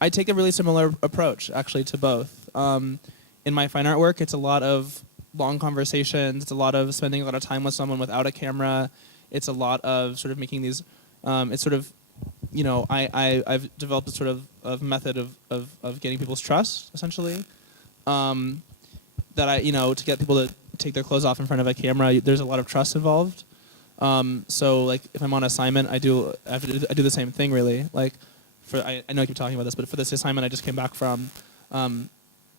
I take a really similar approach actually to both. In my fine art work, it's a lot of long conversations. It's a lot of spending a lot of time with someone without a camera. It's a lot of sort of making these. It's sort of, you know, I've developed a sort of method of getting people's trust, essentially. That to get people to take their clothes off in front of a camera, there's a lot of trust involved. So like if I'm on assignment, I do the same thing really. Like I know I keep talking about this, but for this assignment I just came back from,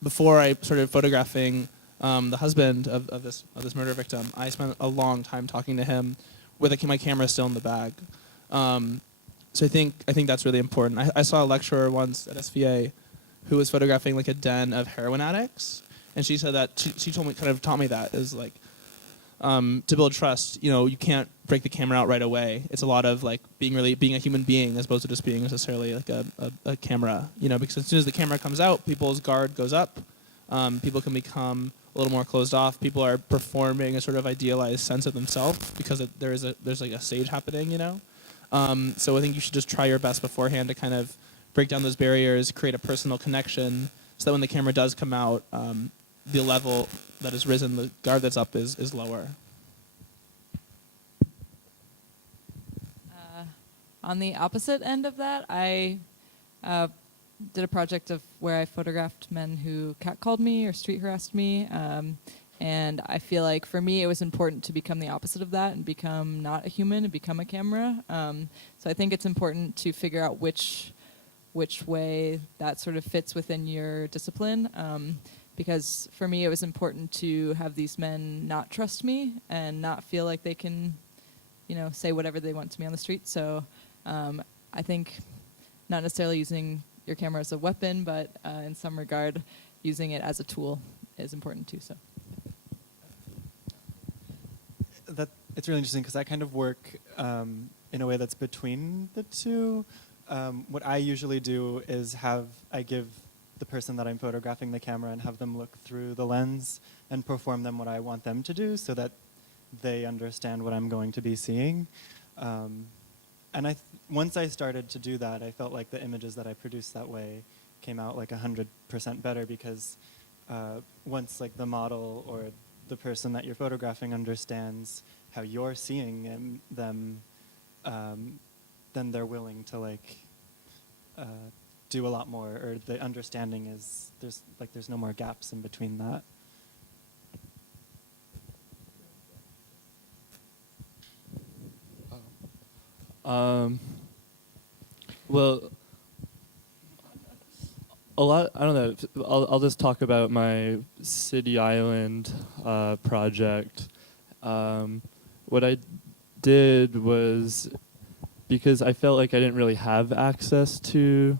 before I started photographing the husband of this murder victim, I spent a long time talking to him with my camera still in the bag. So I think that's really important. I saw a lecturer once at SVA who was photographing like a den of heroin addicts, and she said that she taught me that is like, to build trust, you can't break the camera out right away. It's a lot of like being a human being as opposed to just being necessarily like a camera, because as soon as the camera comes out, people's guard goes up. People can become a little more closed off. People are performing a sort of idealized sense of themselves because there's like a stage happening, So I think you should just try your best beforehand to kind of break down those barriers, create a personal connection, so that when the camera does come out, the level that is risen, the guard that's up is lower. On the opposite end of that, I did a project where I photographed men who catcalled me or street harassed me, and I feel like for me it was important to become the opposite of that and become not a human and become a camera. So I think it's important to figure out which way that sort of fits within your discipline. Because for me, it was important to have these men not trust me and not feel like they can, say whatever they want to me on the street. So I think not necessarily using your camera as a weapon, but in some regard, using it as a tool is important too. So it's really interesting because I kind of work in a way that's between the two. What I usually do is I give the person that I'm photographing the camera and have them look through the lens and perform them what I want them to do so that they understand what I'm going to be seeing. And once I started to do that, I felt like the images that I produced that way came out like 100% better because once like the model or the person that you're photographing understands how you're seeing them, then they're willing to like do a lot more, or the understanding is there's no more gaps in between that. Well, a lot. I don't know. I'll just talk about my City Island project. What I did was, because I felt like I didn't really have access to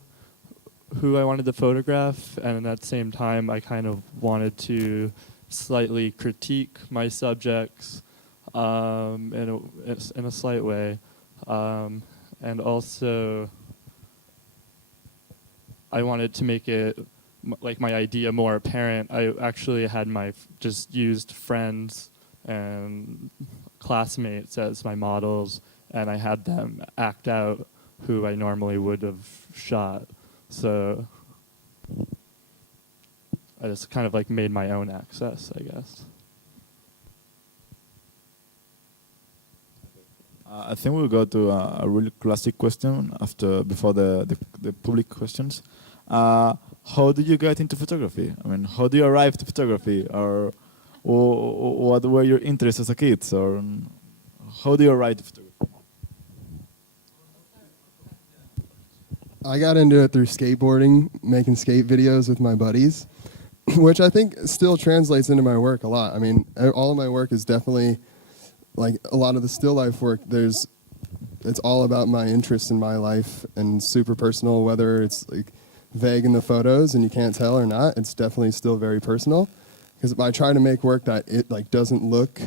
who I wanted to photograph, and at the same time I kind of wanted to slightly critique my subjects in a slight way, and also I wanted to make it like my idea more apparent. I actually had just used friends and classmates as my models, and I had them act out who I normally would have shot. So I just kind of like made my own access, I guess. I think we'll go to a really classic question before the public questions. How did you get into photography? I mean, how do you arrive to photography, or what were your interests as a kid, or how do you arrive to photography? I got into it through skateboarding, making skate videos with my buddies, which I think still translates into my work a lot. I mean, all of my work is definitely, like a lot of the still life work, it's all about my interests in my life and super personal, whether it's like vague in the photos and you can't tell or not, it's definitely still very personal. Because I try to make work that it like doesn't look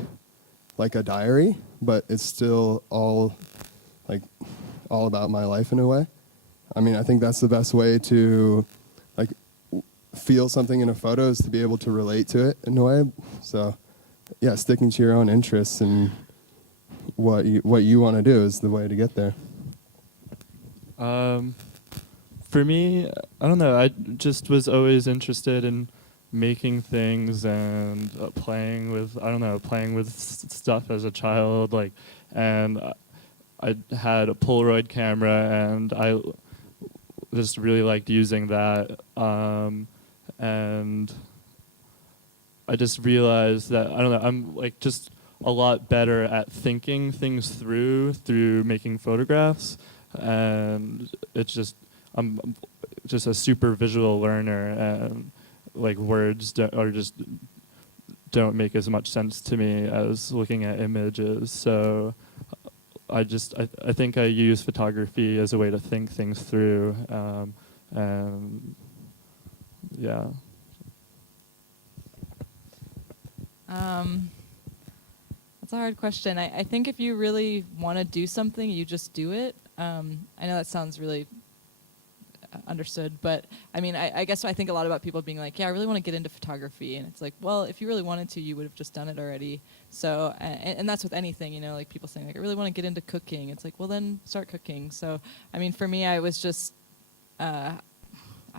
like a diary, but it's still all about my life in a way. I mean, I think that's the best way to like feel something in a photo, is to be able to relate to it in a way. So, yeah, sticking to your own interests and what you want to do is the way to get there. For me, I don't know. I just was always interested in making things and playing with stuff as a child. And I had a Polaroid camera, and I just really liked using that. And I just realized that, I don't know, I'm like just a lot better at thinking things through making photographs. And it's just, I'm just a super visual learner, and like words don't make as much sense to me as looking at images. So I think I use photography as a way to think things through, and yeah. That's a hard question. I think if you really want to do something, you just do it. I know that sounds really understood, but I mean, I guess I think a lot about people being like, yeah, I really want to get into photography, and it's like, well, if you really wanted to, you would have just done it already. So, and that's with anything, you know, like people saying like, I really want to get into cooking. It's like, well, then start cooking. So, I mean, for me, I was just, I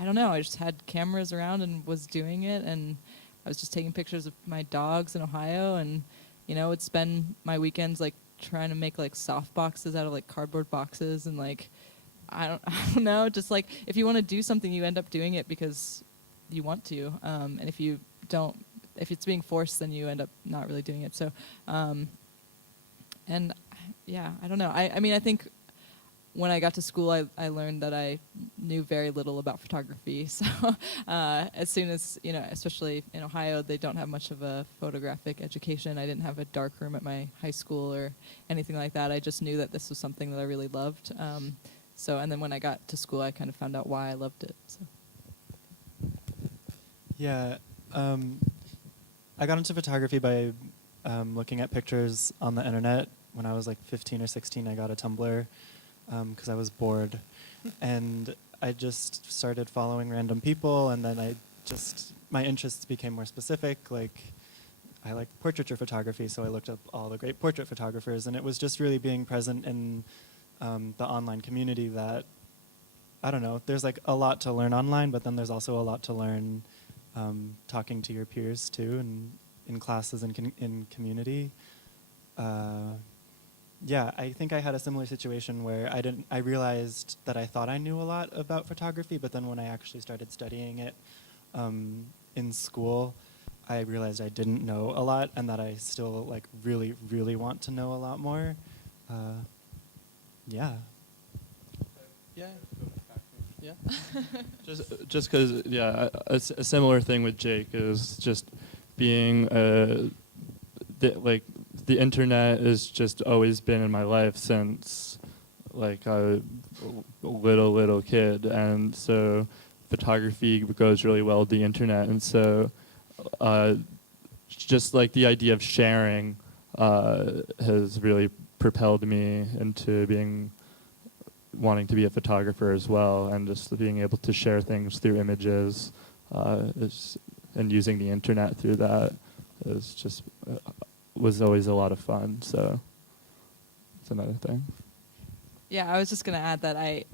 don't know, I just had cameras around and was doing it, and I was just taking pictures of my dogs in Ohio, and, you know, would spend my weekends like trying to make like soft boxes out of like cardboard boxes, and like, I don't know, just like if you want to do something, you end up doing it because you want to, and if you don't, if it's being forced, then you end up not really doing it. So, and yeah, I don't know. I mean, I think when I got to school, I learned that I knew very little about photography. So as soon as, you know, especially in Ohio, they don't have much of a photographic education. I didn't have a darkroom at my high school or anything like that. I just knew that this was something that I really loved. So, and then when I got to school, I kind of found out why I loved it. So. Yeah, I got into photography by looking at pictures on the internet. When I was like 15 or 16, I got a Tumblr because I was bored. And I just started following random people, and then my interests became more specific. Like, I like portraiture photography, so I looked up all the great portrait photographers, and it was just really being present in the online community that, I don't know, there's like a lot to learn online, but then there's also a lot to learn talking to your peers too, and in classes and in community. Yeah, I think I had a similar situation where I realized that I thought I knew a lot about photography, but then when I actually started studying it in school, I realized I didn't know a lot, and that I still like really, really want to know a lot more. Yeah. Yeah. Yeah. Just because, yeah, a similar thing with Jake is just being the internet has just always been in my life since like a little kid, and so photography goes really well with the internet, and so just like the idea of sharing has really propelled me into wanting to be a photographer as well, and just being able to share things through images and using the internet through that is just was always a lot of fun. So it's another thing. Yeah, I was just going to add that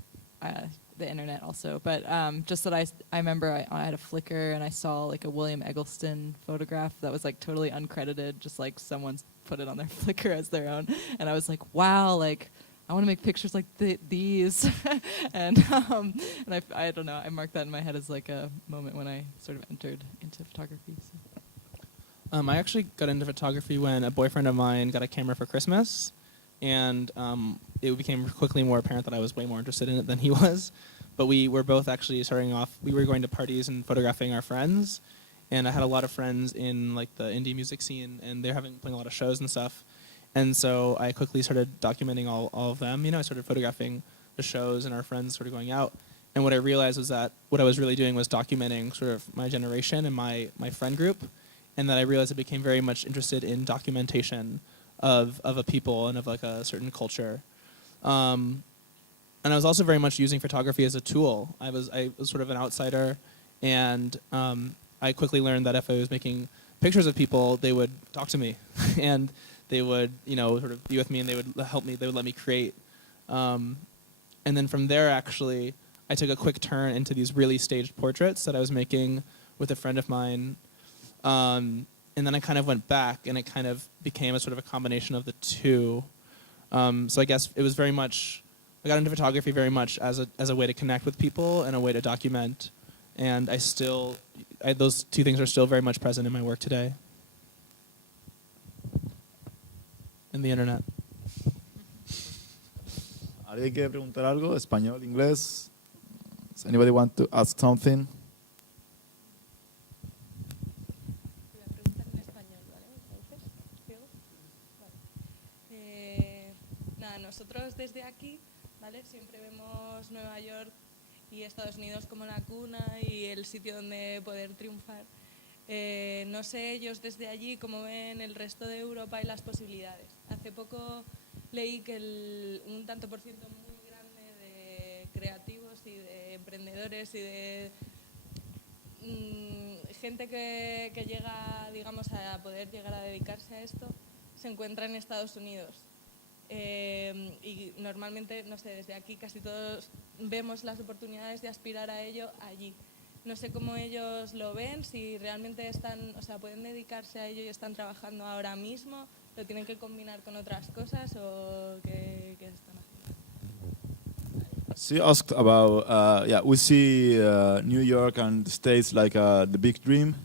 the internet also, but just that I remember I had a Flickr and I saw like a William Eggleston photograph that was like totally uncredited, just like someone's put it on their Flickr as their own, and I was like, wow, like I want to make pictures like these, and I don't know, I marked that in my head as like a moment when I sort of entered into photography. So. I actually got into photography when a boyfriend of mine got a camera for Christmas, and it became quickly more apparent that I was way more interested in it than he was. But we were both actually starting off, we were going to parties and photographing our friends, and I had a lot of friends in like the indie music scene, and they're playing a lot of shows and stuff. And so I quickly started documenting all of them. You know, I started photographing the shows and our friends sort of going out. And what I realized was that what I was really doing was documenting sort of my generation and my friend group, and that I realized I became very much interested in documentation of a people and of like a certain culture. And I was also very much using photography as a tool. I was sort of an outsider, and I quickly learned that if I was making pictures of people, they would talk to me, and they would, you know, sort of be with me, and they would help me. They would let me create. And then from there, actually, I took a quick turn into these really staged portraits that I was making with a friend of mine. And then I kind of went back, and it kind of became a sort of a combination of the two. So I guess it was very much, I got into photography very much as a way to connect with people and a way to document. And those two things are still very much present in my work today. And the internet. ¿Alguien quiere preguntar algo? ¿Español, inglés? Does anybody want to ask something? Nosotros desde aquí, ¿vale? Siempre vemos Nueva York y Estados Unidos como la cuna y el sitio donde poder triunfar. No sé ellos desde allí cómo ven el resto de Europa y las posibilidades. Hace poco leí que un tanto por ciento muy grande de creativos y de emprendedores y de gente que llega, digamos, a poder llegar a dedicarse a esto, se encuentra en Estados Unidos. Y normalmente, no sé, desde aquí casi todos vemos las oportunidades de aspirar a ello allí. No sé cómo ellos lo ven, si realmente pueden dedicarse a ello y están trabajando ahora mismo, lo tienen que combinar con otras cosas o qué están haciendo. She asked about, we see New York and the States like the big dream,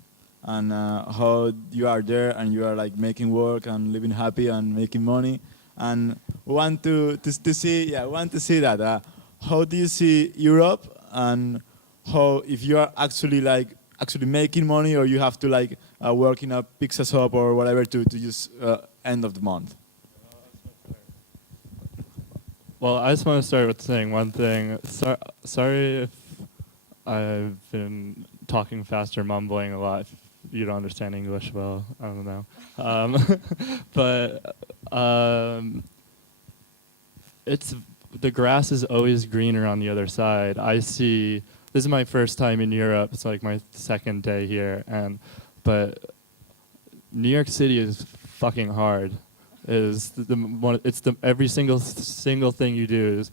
and how you are there and you are like making work and living happy and making money. And we want to see that. How do you see Europe, and how, if you are actually making money, or you have to like work in a pizza shop or whatever to just end of the month? Well, I just want to start with saying one thing. Sorry if I've been talking fast or mumbling a lot. If you don't understand English well, I don't know. But it's the grass is always greener on the other side. This is my first time in Europe. It's like my second day here, but New York City is fucking hard. Every single thing you do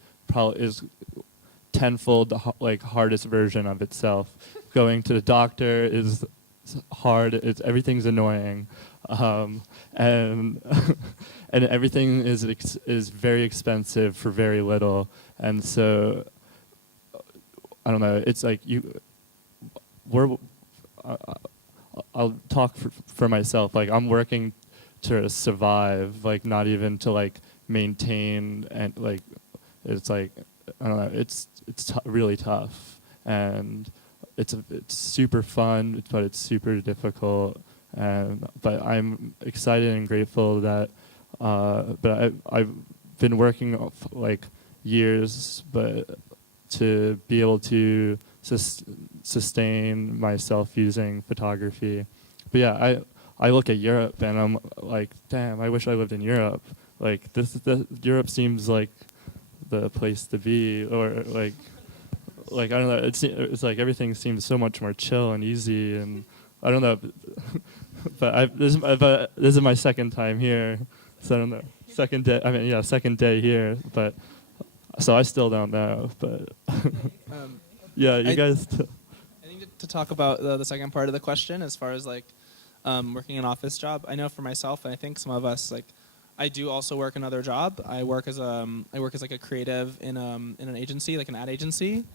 is tenfold the hardest version of itself. Going to the doctor is hard. Everything's annoying, and and everything is very expensive for very little. And so I don't know. It's like I'll talk for myself. Like, I'm working to survive, like not even to like maintain, and like it's like I don't know. it's really tough, and it's super fun, but it's super difficult. But I'm excited and grateful that. But I've been working like years, but to be able to sustain myself using photography. But yeah, I look at Europe and I'm like, damn, I wish I lived in Europe. Like Europe seems like the place to be, or like I don't know. It's like everything seems so much more chill and easy, and I don't know. But this is my second time here, so I don't know. Second day here, but so I still don't know. But yeah, you guys. I think to talk about the second part of the question, as far as like working an office job, I know for myself, and I think some of us, like, I do also work another job. I work as like a creative in an agency, like an ad agency,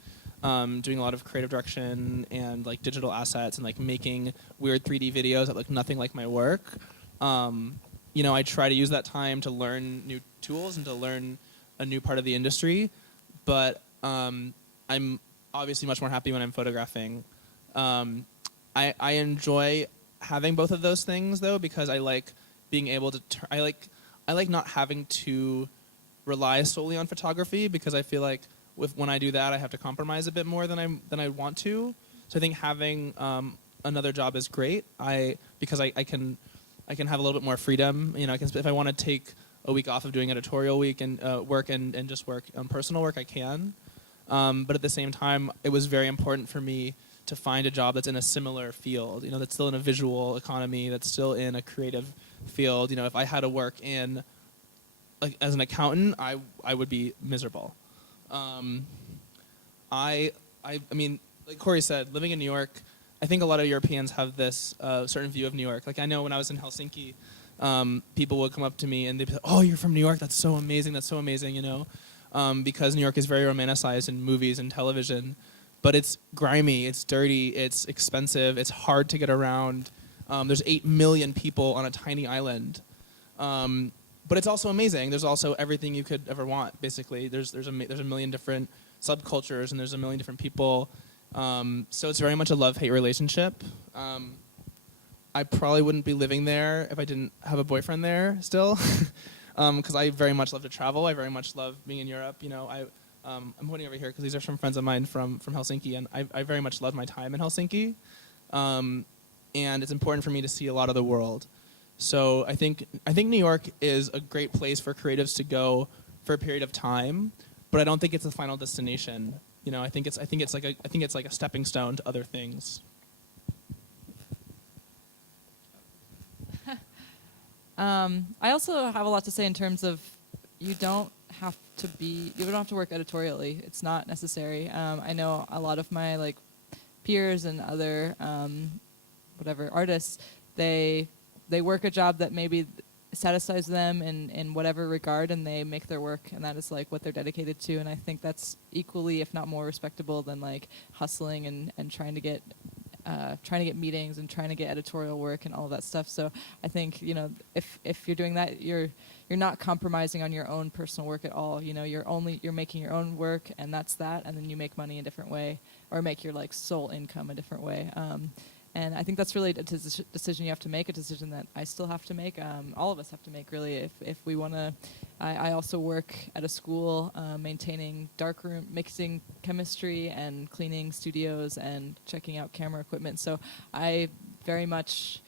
doing a lot of creative direction and like digital assets and like making weird 3D videos that look nothing like my work. You know, I try to use that time to learn new tools and to learn a new part of the industry, but I'm obviously much more happy when I'm photographing. I enjoy having both of those things though, because I like being able to. I like not having to rely solely on photography, because I feel like when I do that, I have to compromise a bit more than I want to. So I think having another job is great. Because I can have a little bit more freedom. You know, if I want to take a week off of doing editorial week and work and just work on personal work, I can. But at the same time, it was very important for me to find a job that's in a similar field. You know, that's still in a visual economy, that's still in a creative field. You know, if I had to work in like as an accountant, I would be miserable. I mean, like Corey said, living in New York, I think a lot of Europeans have this certain view of New York. Like I know when I was in Helsinki, people would come up to me and they'd be like, "Oh, you're from New York? That's so amazing, you know?" Because New York is very romanticized in movies and television, but it's grimy, it's dirty, it's expensive, it's hard to get around. There's 8 million people on a tiny island. But it's also amazing. There's also everything you could ever want, basically. There's a million different subcultures, and there's a million different people. So it's very much a love-hate relationship. I probably wouldn't be living there if I didn't have a boyfriend there still, because I very much love to travel. I very much love being in Europe. You know, I'm pointing over here because these are some friends of mine from Helsinki, and I very much love my time in Helsinki. And it's important for me to see a lot of the world. So I think New York is a great place for creatives to go for a period of time, but I don't think it's the final destination. You know, I think it's like a stepping stone to other things. I also have a lot to say in terms of you don't have to work editorially. It's not necessary. I know a lot of my like peers and other artists, they work a job that maybe satisfies them in whatever regard, and they make their work, and that is like what they're dedicated to. And I think that's equally, if not more, respectable than like hustling and trying to get meetings and trying to get editorial work and all of that stuff. So I think, you know, if you're doing that, you're not compromising on your own personal work at all. You know, you're making your own work, and that's that, and then you make money a different way, or make your like sole income a different way. And I think that's really a decision you have to make, a decision that I still have to make. All of us have to make, really, if we want to. I also work at a school maintaining darkroom, mixing chemistry and cleaning studios and checking out camera equipment. So I very much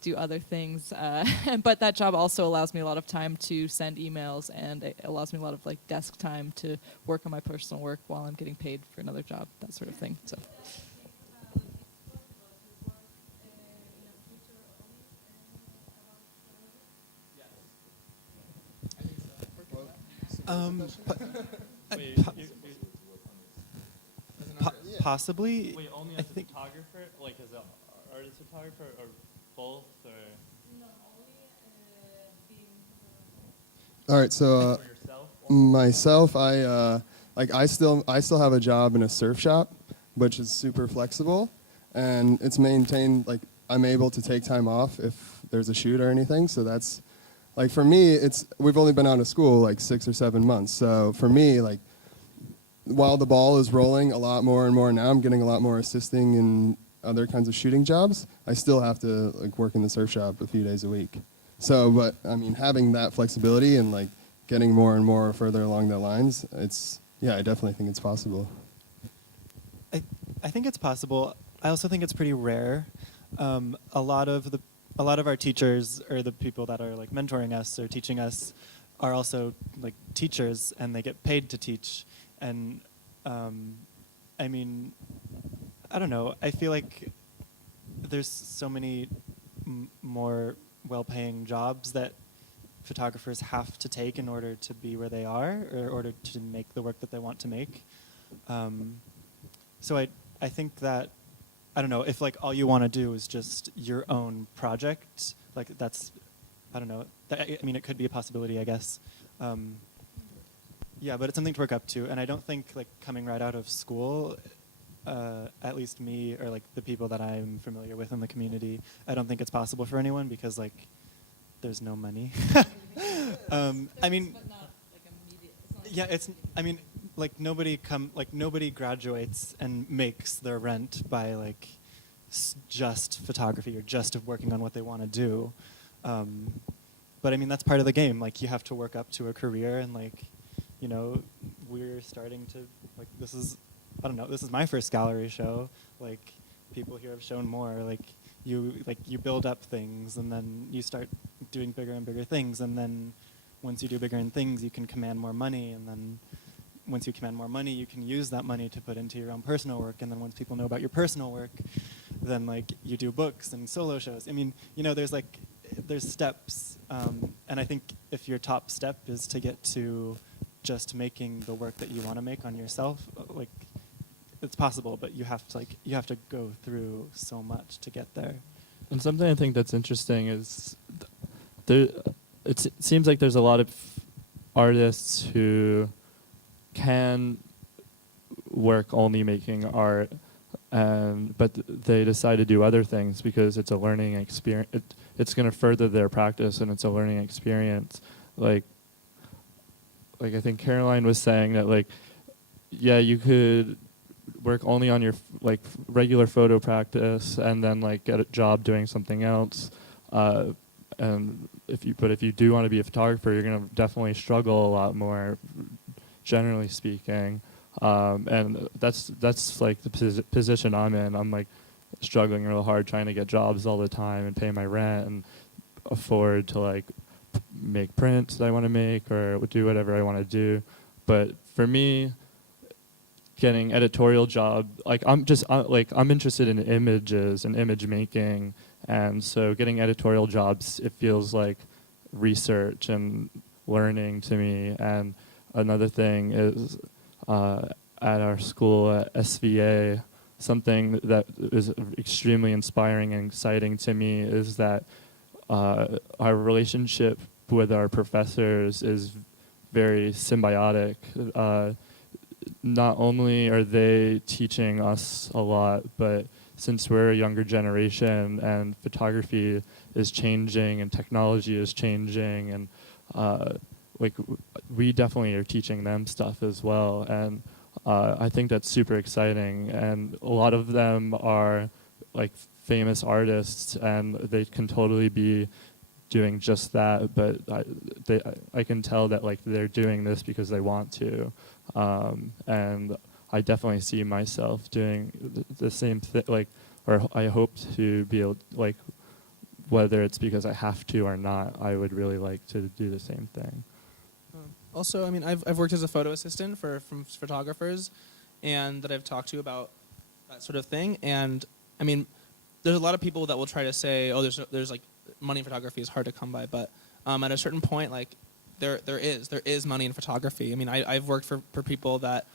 do other things. But that job also allows me a lot of time to send emails, and it allows me a lot of like desk time to work on my personal work while I'm getting paid for another job, that sort of thing. So. Possibly. Wait, only as a photographer, like as an artist photographer, or both, or? No, only being. All right, so For yourself? myself, I still have a job in a surf shop, which is super flexible, and it's maintained, like I'm able to take time off if there's a shoot or anything. So that's, like for me, we've only been out of school like 6 or 7 months. So for me, like while the ball is rolling a lot more and more now, I'm getting a lot more assisting in other kinds of shooting jobs. I still have to like work in the surf shop a few days a week. So, but I mean, having that flexibility and like getting more and more further along the lines, I definitely think it's possible. I think it's possible. I also think it's pretty rare. A lot of our teachers, or the people that are like mentoring us or teaching us, are also like teachers, and they get paid to teach. And I mean, I don't know. I feel like there's so many more well-paying jobs that photographers have to take in order to be where they are, or in order to make the work that they want to make. So I think that, I don't know, if like all you want to do is just your own project, like that's, I don't know, I mean, it could be a possibility, I guess. Yeah, but it's something to work up to. And I don't think like coming right out of school, at least me or like the people that I'm familiar with in the community, I don't think it's possible for anyone because like there's no money. I mean, yeah, it's, I mean, like nobody graduates and makes their rent by like just photography or just working on what they want to do. But I mean, that's part of the game. Like you have to work up to a career, and like, you know, we're starting to, like, this is, I don't know, this is my first gallery show. Like people here have shown more. Like you build up things, and then you start doing bigger and bigger things, and then once you do bigger and things, you can command more money, and then once you command more money, you can use that money to put into your own personal work, and then once people know about your personal work, then like you do books and solo shows. I mean, you know, there's steps, and I think if your top step is to get to just making the work that you want to make on yourself, like it's possible, but you have to go through so much to get there. And something I think that's interesting is it seems like there's a lot of artists who can work only making art, but they decide to do other things because it's a learning experience. It's going to further their practice, and it's a learning experience. Like I think Caroline was saying that, like, yeah, you could work only on your like regular photo practice, and then like get a job doing something else. And if you do want to be a photographer, you're going to definitely struggle a lot more, generally speaking. And that's like the position I'm in. I'm like struggling real hard trying to get jobs all the time and pay my rent and afford to like make prints that I want to make or do whatever I want to do. But for me, getting editorial job, like I'm interested in images and image making, and so getting editorial jobs, it feels like research and learning to me. And another thing is at our school at SVA, something that is extremely inspiring and exciting to me is that our relationship with our professors is very symbiotic. Not only are they teaching us a lot, but since we're a younger generation and photography is changing and technology is changing, and we definitely are teaching them stuff as well. And I think that's super exciting. And a lot of them are like famous artists, and they can totally be doing just that, but I can tell that like they're doing this because they want to, and I definitely see myself doing the same thing, like, or I hope to be able, like, whether it's because I have to or not, I would really like to do the same thing. Also, I mean, I've worked as a photo assistant from photographers, and that I've talked to about that sort of thing. And I mean, there's a lot of people that will try to say, oh, there's like money in photography is hard to come by, but at a certain point, like there is money in photography. I mean, I've worked for people that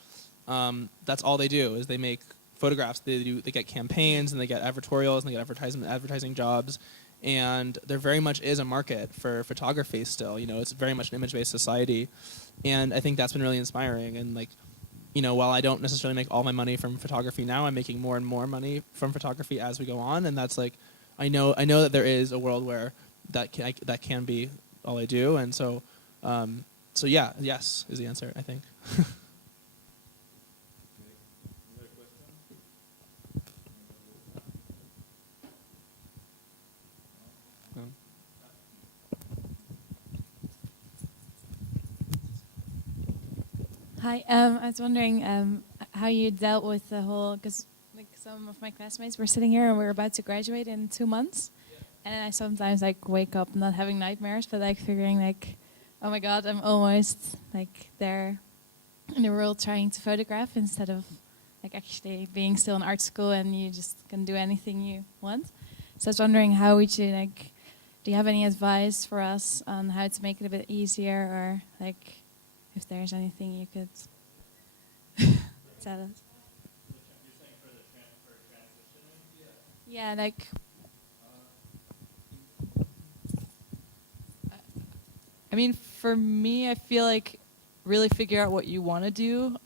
that's all they do is they make photographs. They get campaigns, and they get advertorials, and they get advertising jobs. And there very much is a market for photography still. You know, it's very much an image-based society, and I think that's been really inspiring. And like, you know, while I don't necessarily make all my money from photography now, I'm making more and more money from photography as we go on. And that's like, I know that there is a world where that can be all I do. And so, yeah, yes is the answer, I think. Hi, I was wondering how you dealt with the whole, because like some of my classmates were sitting here and we're about to graduate in 2 months, and I sometimes like wake up not having nightmares, but like figuring like, oh my God, I'm almost like there in the world trying to photograph instead of like actually being still in art school and you just can do anything you want. So I was wondering, how would you like, do you have any advice for us on how to make it a bit easier, or like if there's anything you could tell us? You're saying for transitioning? Yeah, like I mean, for me, I feel like really figure out what you want to do.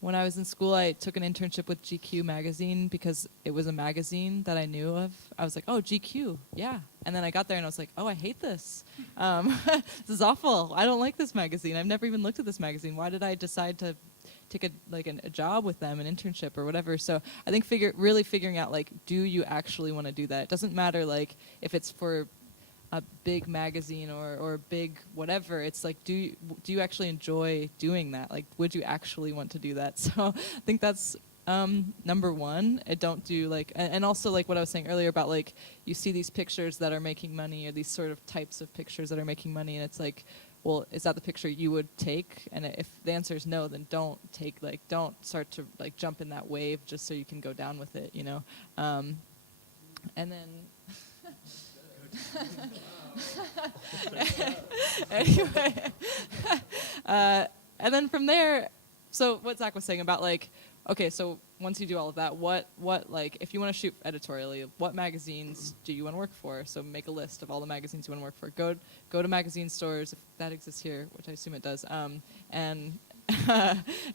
When I was in school, I took an internship with GQ magazine because it was a magazine that I knew of. I was like, oh, GQ, yeah. And then I got there and I was like, oh, I hate this. This is awful. I don't like this magazine. I've never even looked at this magazine. Why did I decide to take a job with them, an internship or whatever? So I think really figuring out, like, do you actually want to do that? It doesn't matter, like, if it's for a big magazine or big whatever. It's like, do you actually enjoy doing that? Like, would you actually want to do that? So I think that's number one. Don't do like, and also like what I was saying earlier about like, you see these pictures that are making money, or these sort of types of pictures that are making money, and it's like, well, is that the picture you would take? And if the answer is no, then don't start to like jump in that wave just so you can go down with it, you know? And then anyway, and then from there, so what Zach was saying about like, okay, so once you do all of that, what like, if you want to shoot editorially, what magazines do you want to work for? So make a list of all the magazines you want to work for. Go to magazine stores, if that exists here, which I assume it does, and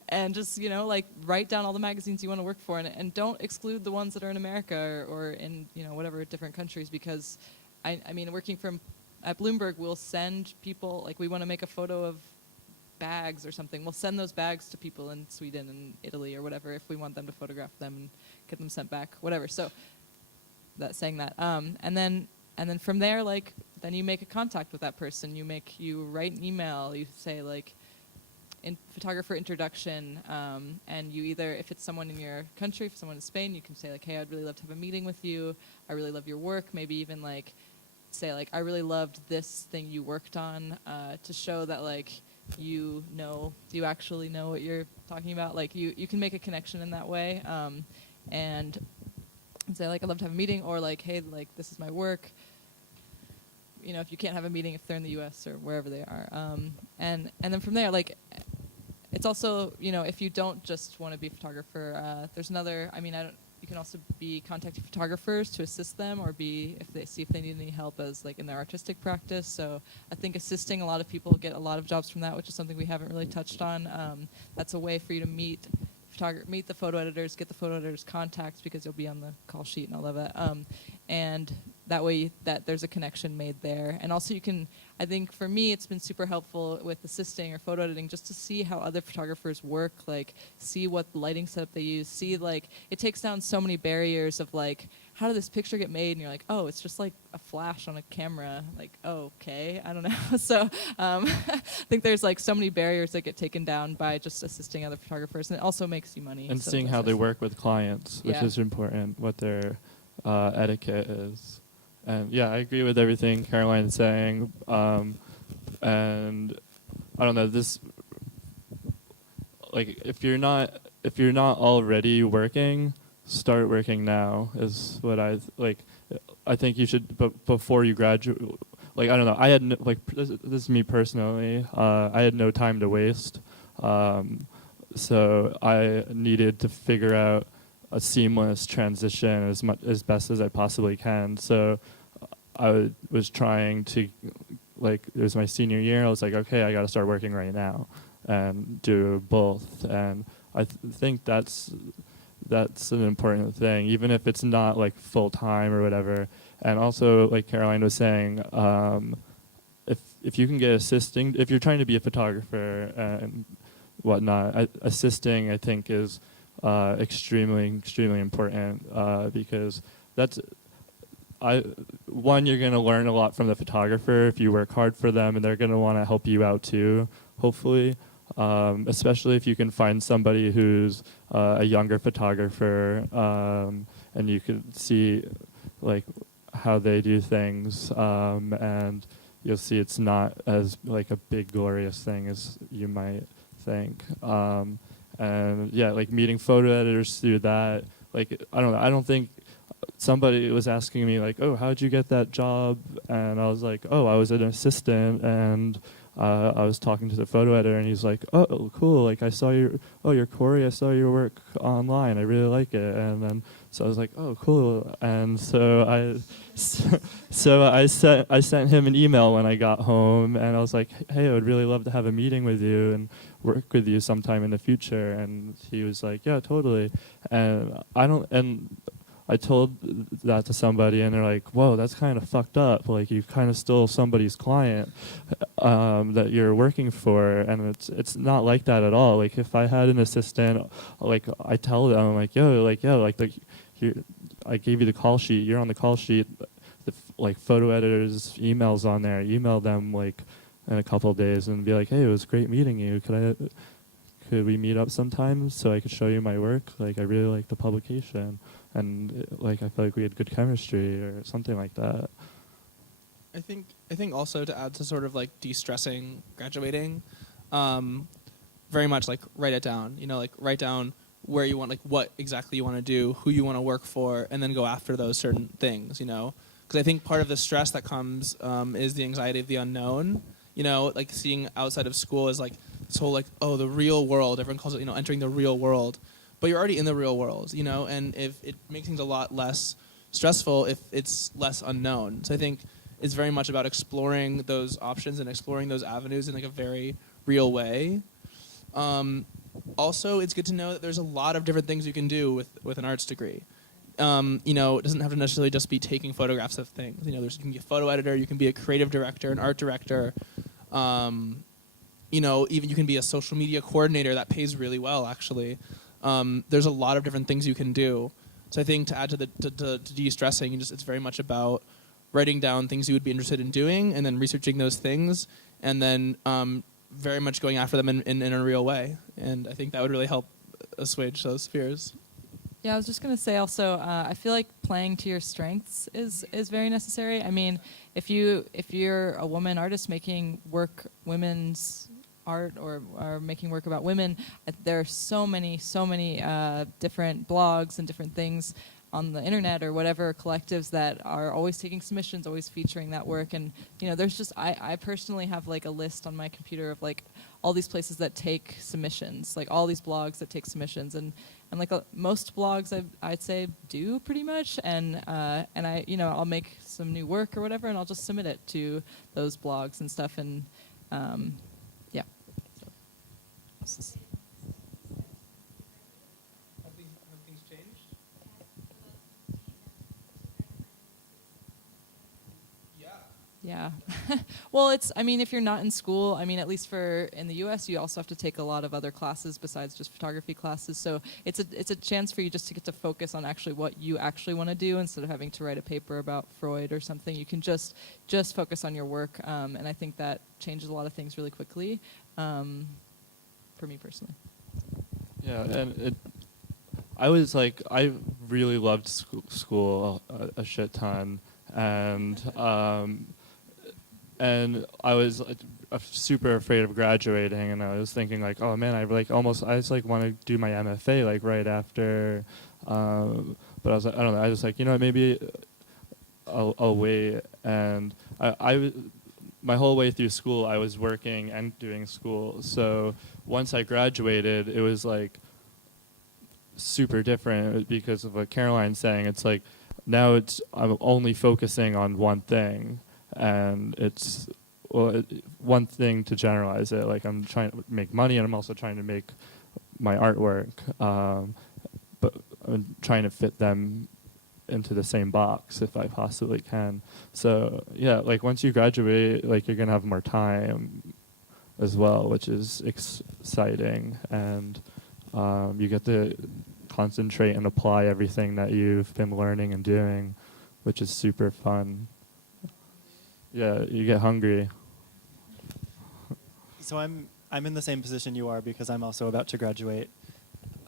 and just, you know, like write down all the magazines you want to work for, and don't exclude the ones that are in America or in, you know, whatever different countries, because I mean, working at Bloomberg, we'll send people, like, we want to make a photo of bags or something. We'll send those bags to people in Sweden and Italy or whatever if we want them to photograph them and get them sent back, whatever. So and then from there, like, then you make a contact with that person. You write an email. You say like, photographer introduction, and you either, if it's someone in your country, if someone in Spain, you can say like, hey, I'd really love to have a meeting with you. I really love your work. Maybe even like say like, I really loved this thing you worked on, to show that like you actually know what you're talking about. Like you can make a connection in that way, and say like, I'd love to have a meeting, or like, hey, like this is my work. You know, if you can't have a meeting if they're in the U.S. or wherever they are, and then from there, like, it's also, you know, if you don't just want to be a photographer, there's another. I mean, you can also be contacting photographers to assist them, or if they need any help as like in their artistic practice. So I think assisting, a lot of people get a lot of jobs from that, which is something we haven't really touched on. That's a way for you to meet the photo editors, get the photo editors' contacts, because you'll be on the call sheet and all of that. And that way that there's a connection made there. And also you can, I think for me, it's been super helpful with assisting or photo editing, just to see how other photographers work, like see what lighting setup they use, see like, it takes down so many barriers of like, how did this picture get made? And you're like, oh, it's just like a flash on a camera. Like, oh, okay, I don't know. So I think there's like so many barriers that get taken down by just assisting other photographers, and it also makes you money. And so seeing how they work with clients, which Yeah. is important, what their etiquette is. And yeah, I agree with everything Caroline's saying. And I don't know, this, like, if you're not already working, start working now is what I think you should, but before you graduate, like, I don't know, I had this is me personally, I had no time to waste, so I needed to figure out a seamless transition as best as I possibly can. So I was trying to, like, it was my senior year, I was like, okay, I got to start working right now and do both. And I think that's an important thing, even if it's not like full time or whatever. And also, like Caroline was saying, if you can get assisting, if you're trying to be a photographer and whatnot, assisting, I think, is extremely important, because that's you're going to learn a lot from the photographer if you work hard for them, and they're going to want to help you out too, hopefully. especially if you can find somebody who's a younger photographer, and you can see like how they do things, and you'll see it's not as like a big glorious thing as you might think. And yeah, like meeting photo editors through that, like I don't think somebody was asking me like, oh, how'd you get that job? And I was like, oh, I was an assistant, and I was talking to the photo editor, and he's like, oh, cool, like I saw you're Corey, I saw your work online, I really like it. And then so I was like, oh, cool. And so I sent him an email when I got home, and I was like, hey, I would really love to have a meeting with you and work with you sometime in the future. And he was like, yeah, totally. And I told that to somebody, and they're like, whoa, that's kind of fucked up. Like, you kind of stole somebody's client that you're working for, and it's not like that at all. Like, if I had an assistant, like, I tell them, like, yo, like, yeah, like, I gave you the call sheet. You're on the call sheet. Like, photo editors' emails on there. Email them, like, in a couple of days and be like, hey, it was great meeting you. Could we meet up sometime so I could show you my work? Like, I really like the publication. And like I feel like we had good chemistry or something like that. I think also to add to sort of like de-stressing graduating, very much like write it down. You know, like write down where you want, like what exactly you want to do, who you want to work for, and then go after those certain things. You know, because I think part of the stress that comes is the anxiety of the unknown. You know, like seeing outside of school is like this whole like, oh, the real world. Everyone calls it, you know, entering the real world. But you're already in the real world, you know, and if it makes things a lot less stressful if it's less unknown. So I think it's very much about exploring those options and exploring those avenues in like a very real way. Also, it's good to know that there's a lot of different things you can do with an arts degree. You know, it doesn't have to necessarily just be taking photographs of things. You know, you can be a photo editor, you can be a creative director, an art director. You know, even you can be a social media coordinator. That pays really well, actually. There's a lot of different things you can do. So I think to add to the de-stressing, it's very much about writing down things you would be interested in doing and then researching those things and then very much going after them in a real way. And I think that would really help assuage those fears. Yeah, I was just going to say also, I feel like playing to your strengths is very necessary. I mean, if you're a woman artist making women's art or making work about women, there are so many different blogs and different things on the internet or whatever, collectives that are always taking submissions, always featuring that work. And you know, there's just I personally have like a list on my computer of like all these places that take submissions, like all these blogs that take submissions, and like most blogs I'd say do pretty much, and I, you know, I'll make some new work or whatever, and I'll just submit it to those blogs and stuff, and yeah. So. Have things changed? Yeah. Well, I mean, if you're not in school, I mean, at least in the US, you also have to take a lot of other classes besides just photography classes. So it's a chance for you just to get to focus on actually what you actually want to do instead of having to write a paper about Freud or something. You can just focus on your work. And I think that changes a lot of things really quickly, for me personally. Yeah, and I really loved school a shit ton, and I was super afraid of graduating, and I was thinking like, oh man, I just like want to do my MFA like right after, but I was like, I don't know, I was like, you know, maybe I'll wait, and I my whole way through school I was working and doing school, so once I graduated, it was like super different because of what Caroline's saying. It's like now I'm only focusing on one thing, and it's one thing to generalize it. Like I'm trying to make money, and I'm also trying to make my artwork, but I'm trying to fit them into the same box if I possibly can. So yeah, like once you graduate, like you're gonna have more time as well, which is exciting, and you get to concentrate and apply everything that you've been learning and doing, which is super fun. Yeah, you get hungry. So I'm I'm in the same position you are because I'm also about to graduate.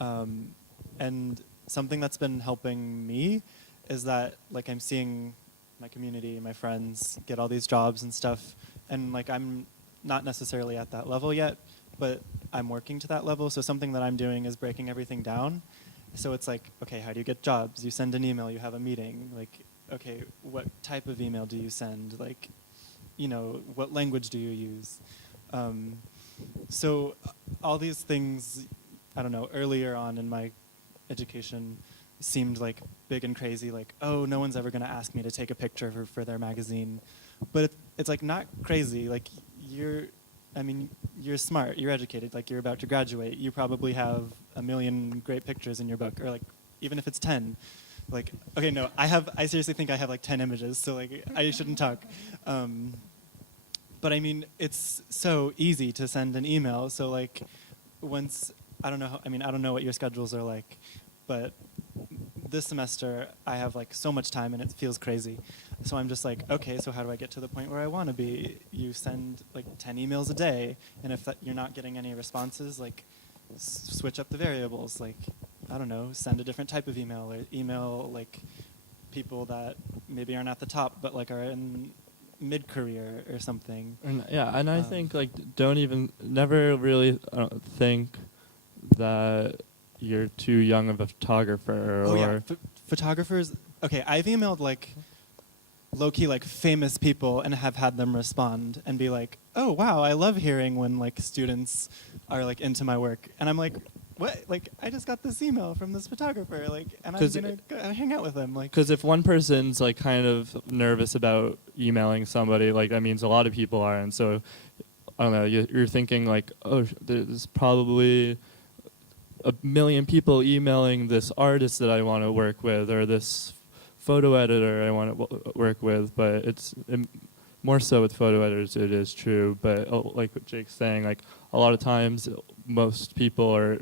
And something that's been helping me is that like I'm seeing my community, my friends get all these jobs and stuff, and like I'm not necessarily at that level yet, but I'm working to that level. So something that I'm doing is breaking everything down. So it's like, okay, how do you get jobs? You send an email, you have a meeting. Like, okay, what type of email do you send? Like, you know, what language do you use? So all these things, I don't know, earlier on in my education seemed like big and crazy, like, oh, no one's ever going to ask me to take a picture for their magazine. But it's like not crazy. Like you're smart, you're educated, like you're about to graduate. You probably have 1 million great pictures in your book, or like even if it's 10. Like, okay, no, I seriously think I have like 10 images, so like I shouldn't talk. But I mean, it's so easy to send an email. So like once, I don't know what your schedules are like, but this semester I have like so much time and it feels crazy. So I'm just like, okay, so how do I get to the point where I want to be? You send like 10 emails a day, and if you're not getting any responses, like switch up the variables. Like, I don't know, send a different type of email, or email like people that maybe aren't at the top but like are in mid-career or something. And, yeah, and I think like never really think that you're too young of a photographer. Oh or yeah, photographers. Okay, I've emailed like low-key like famous people and have had them respond and be like, oh wow, I love hearing when like students are like into my work, and I'm like, what? Like, I just got this email from this photographer, like, and I'm gonna go hang out with them, like. Because if one person's like kind of nervous about emailing somebody, like that means a lot of people are, and so I don't know. You're thinking like, oh, there's probably 1 million people emailing this artist that I want to work with, or this photo editor I want to work with. But it's more so with photo editors, it is true. But like what Jake's saying, like a lot of times, most people are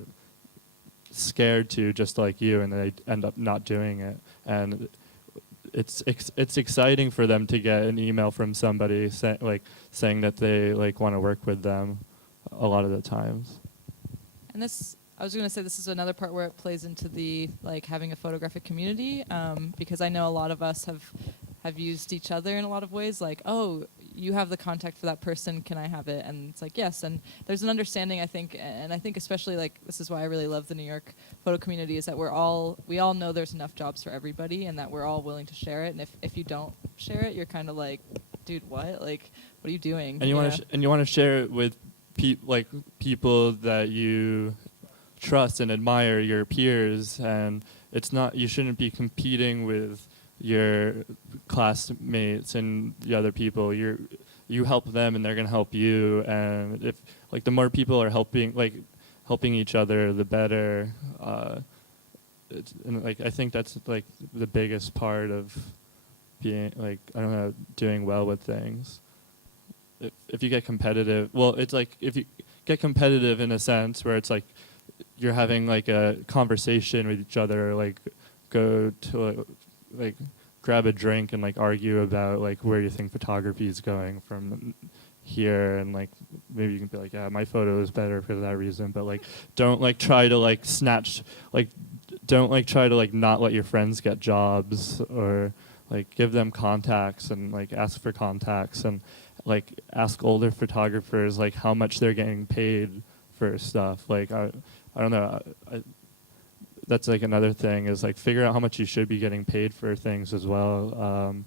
scared to, just like you, and they end up not doing it. And it's exciting for them to get an email from somebody saying that they like want to work with them a lot of the times. And I was going to say this is another part where it plays into the like having a photographic community, because I know a lot of us have used each other in a lot of ways, like, oh, you have the contact for that person, can I have it? And it's like, yes. And there's an understanding, I think, and I think especially like this is why I really love the New York photo community, is that we all know there's enough jobs for everybody, and that we're all willing to share it. And if you don't share it, you're kind of like, dude, what? Like, what are you doing? And you want to share it with people that you trust and admire, your peers, and it's not, you shouldn't be competing with your classmates and the other people. You help them and they're going to help you, and if like the more people are helping each other, the better. And like I think that's like the biggest part of being like, I don't know, doing well with things. If you get competitive, well, it's like if you get competitive in a sense where it's like you're having like a conversation with each other, or like go to like grab a drink and like argue about like where you think photography is going from here, and like maybe you can be like, yeah, my photo is better for that reason, but like don't like try to like snatch, like don't like try to like not let your friends get jobs, or like give them contacts and like ask for contacts, and like ask older photographers like how much they're getting paid for stuff. Like I don't know. That's like another thing, is like figure out how much you should be getting paid for things as well.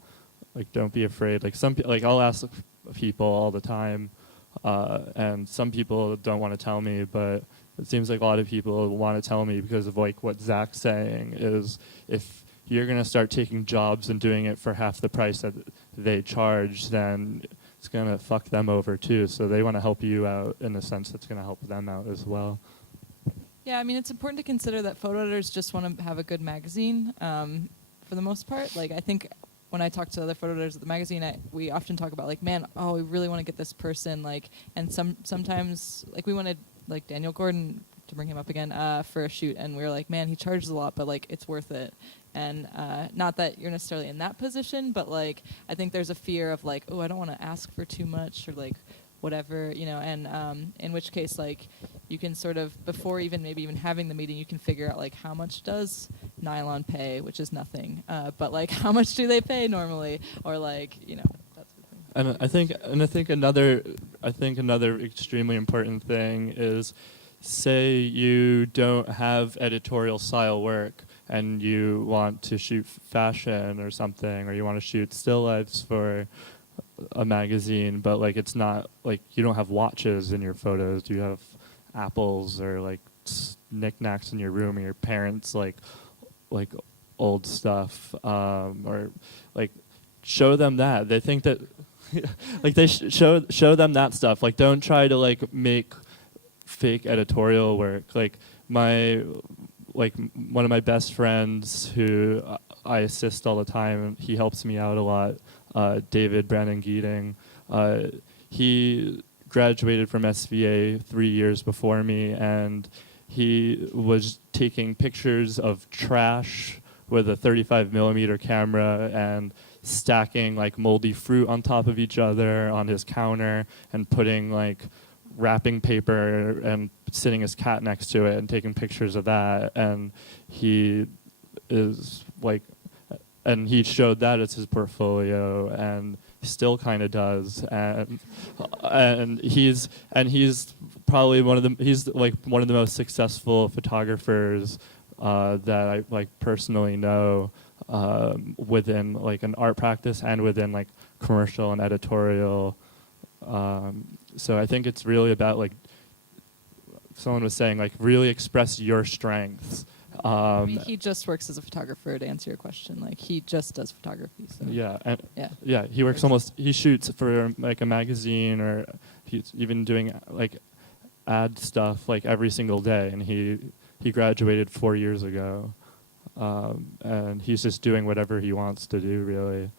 Like don't be afraid. Like like I'll ask people all the time, and some people don't want to tell me, but it seems like a lot of people want to tell me because of like what Zach's saying, is if you're gonna start taking jobs and doing it for half the price that they charge, then it's gonna fuck them over too. So they want to help you out in a sense that's gonna help them out as well. Yeah, I mean, it's important to consider that photo editors just want to have a good magazine, for the most part. Like, I think when I talk to other photo editors at the magazine, we often talk about, like, man, oh, we really want to get this person, like, and sometimes, like, we wanted, like, Daniel Gordon, to bring him up again, for a shoot, and we were like, man, he charges a lot, but, like, it's worth it. And not that you're necessarily in that position, but, like, I think there's a fear of, like, oh, I don't want to ask for too much, or, like, whatever, you know, and in which case, like, you can sort of, before maybe even having the meeting, you can figure out, like, how much does nylon pay, which is nothing, but, like, how much do they pay normally, or, like, you know, that sort of thing. And I think another extremely important thing is, say you don't have editorial style work and you want to shoot fashion or something, or you want to shoot still lifes for a magazine, but like it's not like you don't have watches in your photos, you have apples or like knickknacks in your room, or your parents like old stuff, or like show them that. They think that like they show them that stuff. Like, don't try to like make fake editorial work. Like one of my best friends who I assist all the time, he helps me out a lot, David Brandon Geeting. He graduated from SVA 3 years before me, and he was taking pictures of trash with a 35mm camera and stacking like moldy fruit on top of each other on his counter and putting like wrapping paper and sitting his cat next to it and taking pictures of that. And he is like, and he showed that as his portfolio, and still kind of does. And he's probably one of the most successful photographers that I like personally know, within like an art practice and within like commercial and editorial. So I think it's really about, like someone was saying, like really express your strengths. I mean, he just works as a photographer, to answer your question. Like, he just does photography. So. Yeah. He works he shoots for like a magazine, or he's even doing like ad stuff like every single day. And he graduated 4 years ago, and he's just doing whatever he wants to do, really.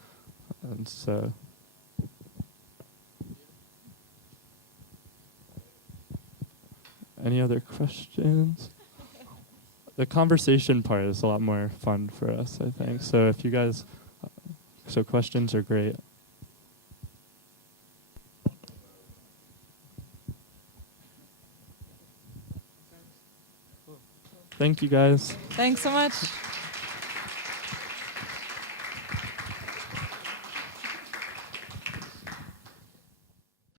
And so. Any other questions? The conversation part is a lot more fun for us, I think. So if you guys, so questions are great. Thank you, guys. Thanks so much.